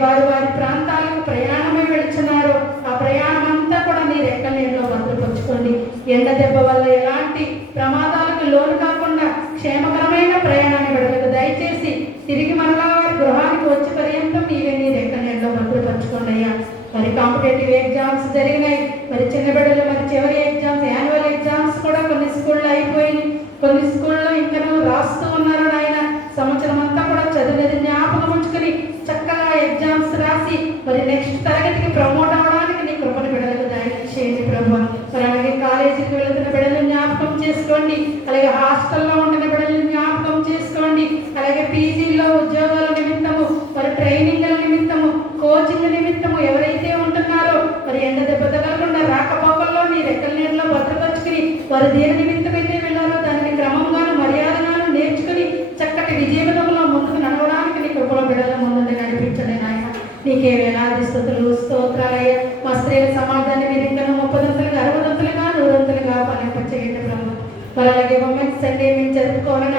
వారి వారి ప్రాంతాలకు ప్రయాణమై వెళుతున్నారో ఆ ప్రయాణం అంతా కూడా నీ రెక్కల నీడలో భద్రపరచుకోండి. ఎండ దెబ్బ వల్ల ఎలాంటి ప్రమాదాలకు లోను కాకుండా క్షేమకరమైన ప్రయాణాన్ని విడలకు దయచేసి తిరిగి మరలా వారి గృహానికి వచ్చే పర్యంతం నీవే నీ రెక్కల నీడలో భద్రపరచుకోండి అయ్యా. మరి కాంపిటేటివ్ ఎగ్జామ్స్ జరిగినాయి. మరి చిన్న బిడ్డలు మరి చివరి ఎగ్జామ్స్, యాన్యువల్ ఎగ్జామ్స్ కూడా కొన్ని స్కూల్లో అయిపోయినాయి, కొన్ని స్కూల్లో ఇంకా రాస్తూ ఉన్నారు నాయన. సంవత్సరం అంతా కూడా చదివినది జ్ఞాపకం ఉంచుకొని చక్కగా ఎగ్జామ్స్ రాసి మరి నెక్స్ట్ తరగతికి ప్రమోట్ అవ్వడానికి నీ కృపను బిడ్డలకు దయచేయండి ప్రభు. మరి అలాగే కాలేజీకి వెళుతున్న బిడ్డలు జ్ఞాపకం చేసుకోండి. అలాగే హాస్టల్లో ఉంటున్న బిడ్డలు జ్ఞాపకం చేసుకోండి. అలాగే పీజీల్లో ఉద్యోగాల నిమిత్తము, మరి ట్రైనింగ్ల నిమిత్తము, కోచింగ్ నిమిత్తము ఎవరైతే ఉంటున్నారో మరి ఎండ దెబ్బ తగలకుండా రాకపోకల్లో నీ రెక్కల నీడలో భద్రపరుచుకుని వారు దేని నిమిత్తం అయితే వెళ్ళారో దానిని క్రమంగాను మర్యాదగాను నేర్చుకుని చక్కటి విజయవంతంలో ముందుకు నడవడానికి నీ కృపలో బిడ్డల ముందు నడిపించండి నాయన. నీకే వేలాది స్తుతులు స్తోత్రాలయ్య. మా స్త్రీల సమాజాన్ని మీరు ఇంకా 30ంతలుగా 60ంతలుగా 100ంతలుగా ఫలింపచేయండి ప్రభు. మరి అలాగే ఉమెన్స్ సండే మేము జరుపుకోవాలని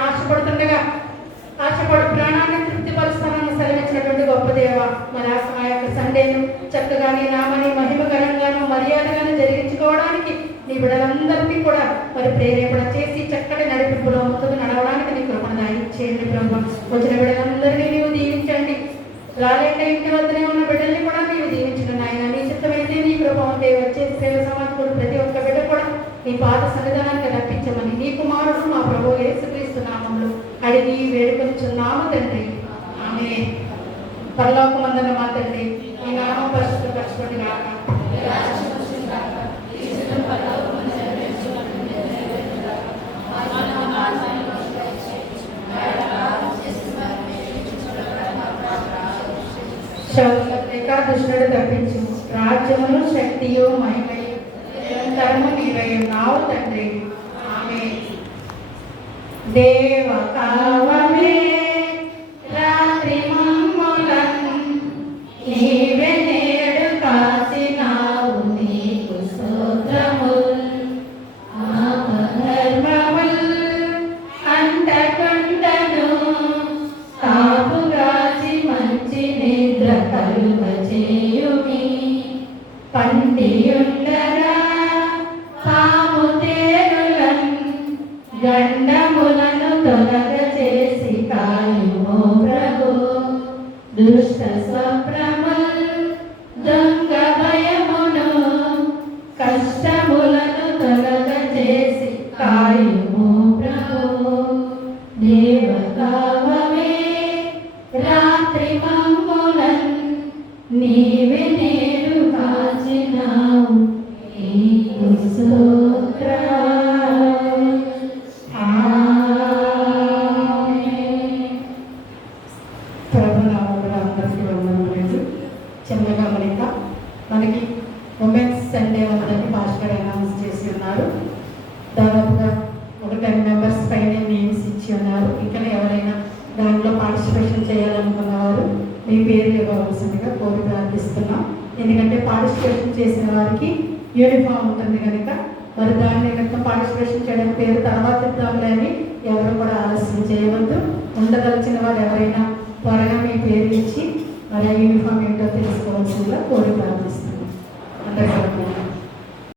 ఆశపడు ప్రాణాన్ని తృప్తిపరుస్తానని సెలవిచ్చినటువంటి గొప్ప దేవ, మరి ఆ యొక్క సండేను చక్కగా నీ నామని మహిమకరంగాను మర్యాదగాను జరిగించుకోవడానికి నీ బిడ్డలందరినీ కూడా మరి ప్రేరేపణ చేసి చక్కటి నడిపింపులో ముందుకు నడవడానికి నీ కృపను దయచేయండి ప్రభు. వచ్చిన బిడ్డలందరినీ నీవు దీవించండి. రాలేక ఇంటి వద్దనే ఉన్న బిడ్డల్ని కూడా నీవు దీవించండి నాయన. నీ చిత్తమైతే నీ కృప ఉంటే వచ్చే సేవ సమాజకుడు ప్రతి ఒక్క బిడ్డ కూడా నీ పాద సన్నిధానానికి రప్పించమని నీ కుమారుడు మా ప్రభు యేసుక్రీస్తు నామములో అడిగి వేడుకొనిచున్నాము తండ్రి, ఆమేన్. పరలోకమందున్న మా తండ్రి, నీ నామం పరిశుద్ధపరచబడును గాక. శోధనలేక దుష్టుడు తప్పించు. రాజ్యమును శక్తియు మహిమయు నిరంతరము నీవై ఉన్నావు తండ్రి, ఆమేన్. దేవ కావమే రాత్రి మమ్ములను నీవే నేడు కాచినావు, నీకు స్తోత్రములు. ఆపధర్మములు అంటకుండను కాపుగాచి మంచి నిద్ర కలుగజేయుమి. పండియుండగా పాము తేరులను గండములను తొలగ చేసి కాయుమో ప్రభు. దుష్ట స్వప్నములు దొంగ భయమును కష్టములను తొలగ చేసి కాయుమో ప్రభు. దేవతావమే రాత్రి మమ్ములను నీవే నేడు కాచినావు, నీకు స్తోత్రాలు. ప్రభునామములో అందరికీ వందనములు. చిన్నగా ఉన్నారు. దాదాపుగా ఒక 10 మెంబర్స్ పైన నేమ్స్ ఇచ్చి ఉన్నారు. ఇక్కడ ఎవరైనా దానిలో పార్టిసిపేషన్ చేయాలనుకున్నవారు మీ పేరు ఇవ్వవలసిందిగా కోరి ప్రార్థిస్తున్నాం. ఎందుకంటే పార్టిసిపేషన్ చేసిన వారికి యూనిఫామ్ ఉంటుంది కనుక మరి దాని నిమిత్తం పార్టిసిపేషన్ చేయడం పేరు తర్వాత ఇద్దాంలే అని ఎవరు కూడా ఆలస్యం చేయవద్దు. ఉండదలిచిన వారు ఎవరైనా త్వరగా మీ పేరు ఇచ్చి మరి యూనిఫామ్ ఏంటో తెలుసుకోవచ్చు.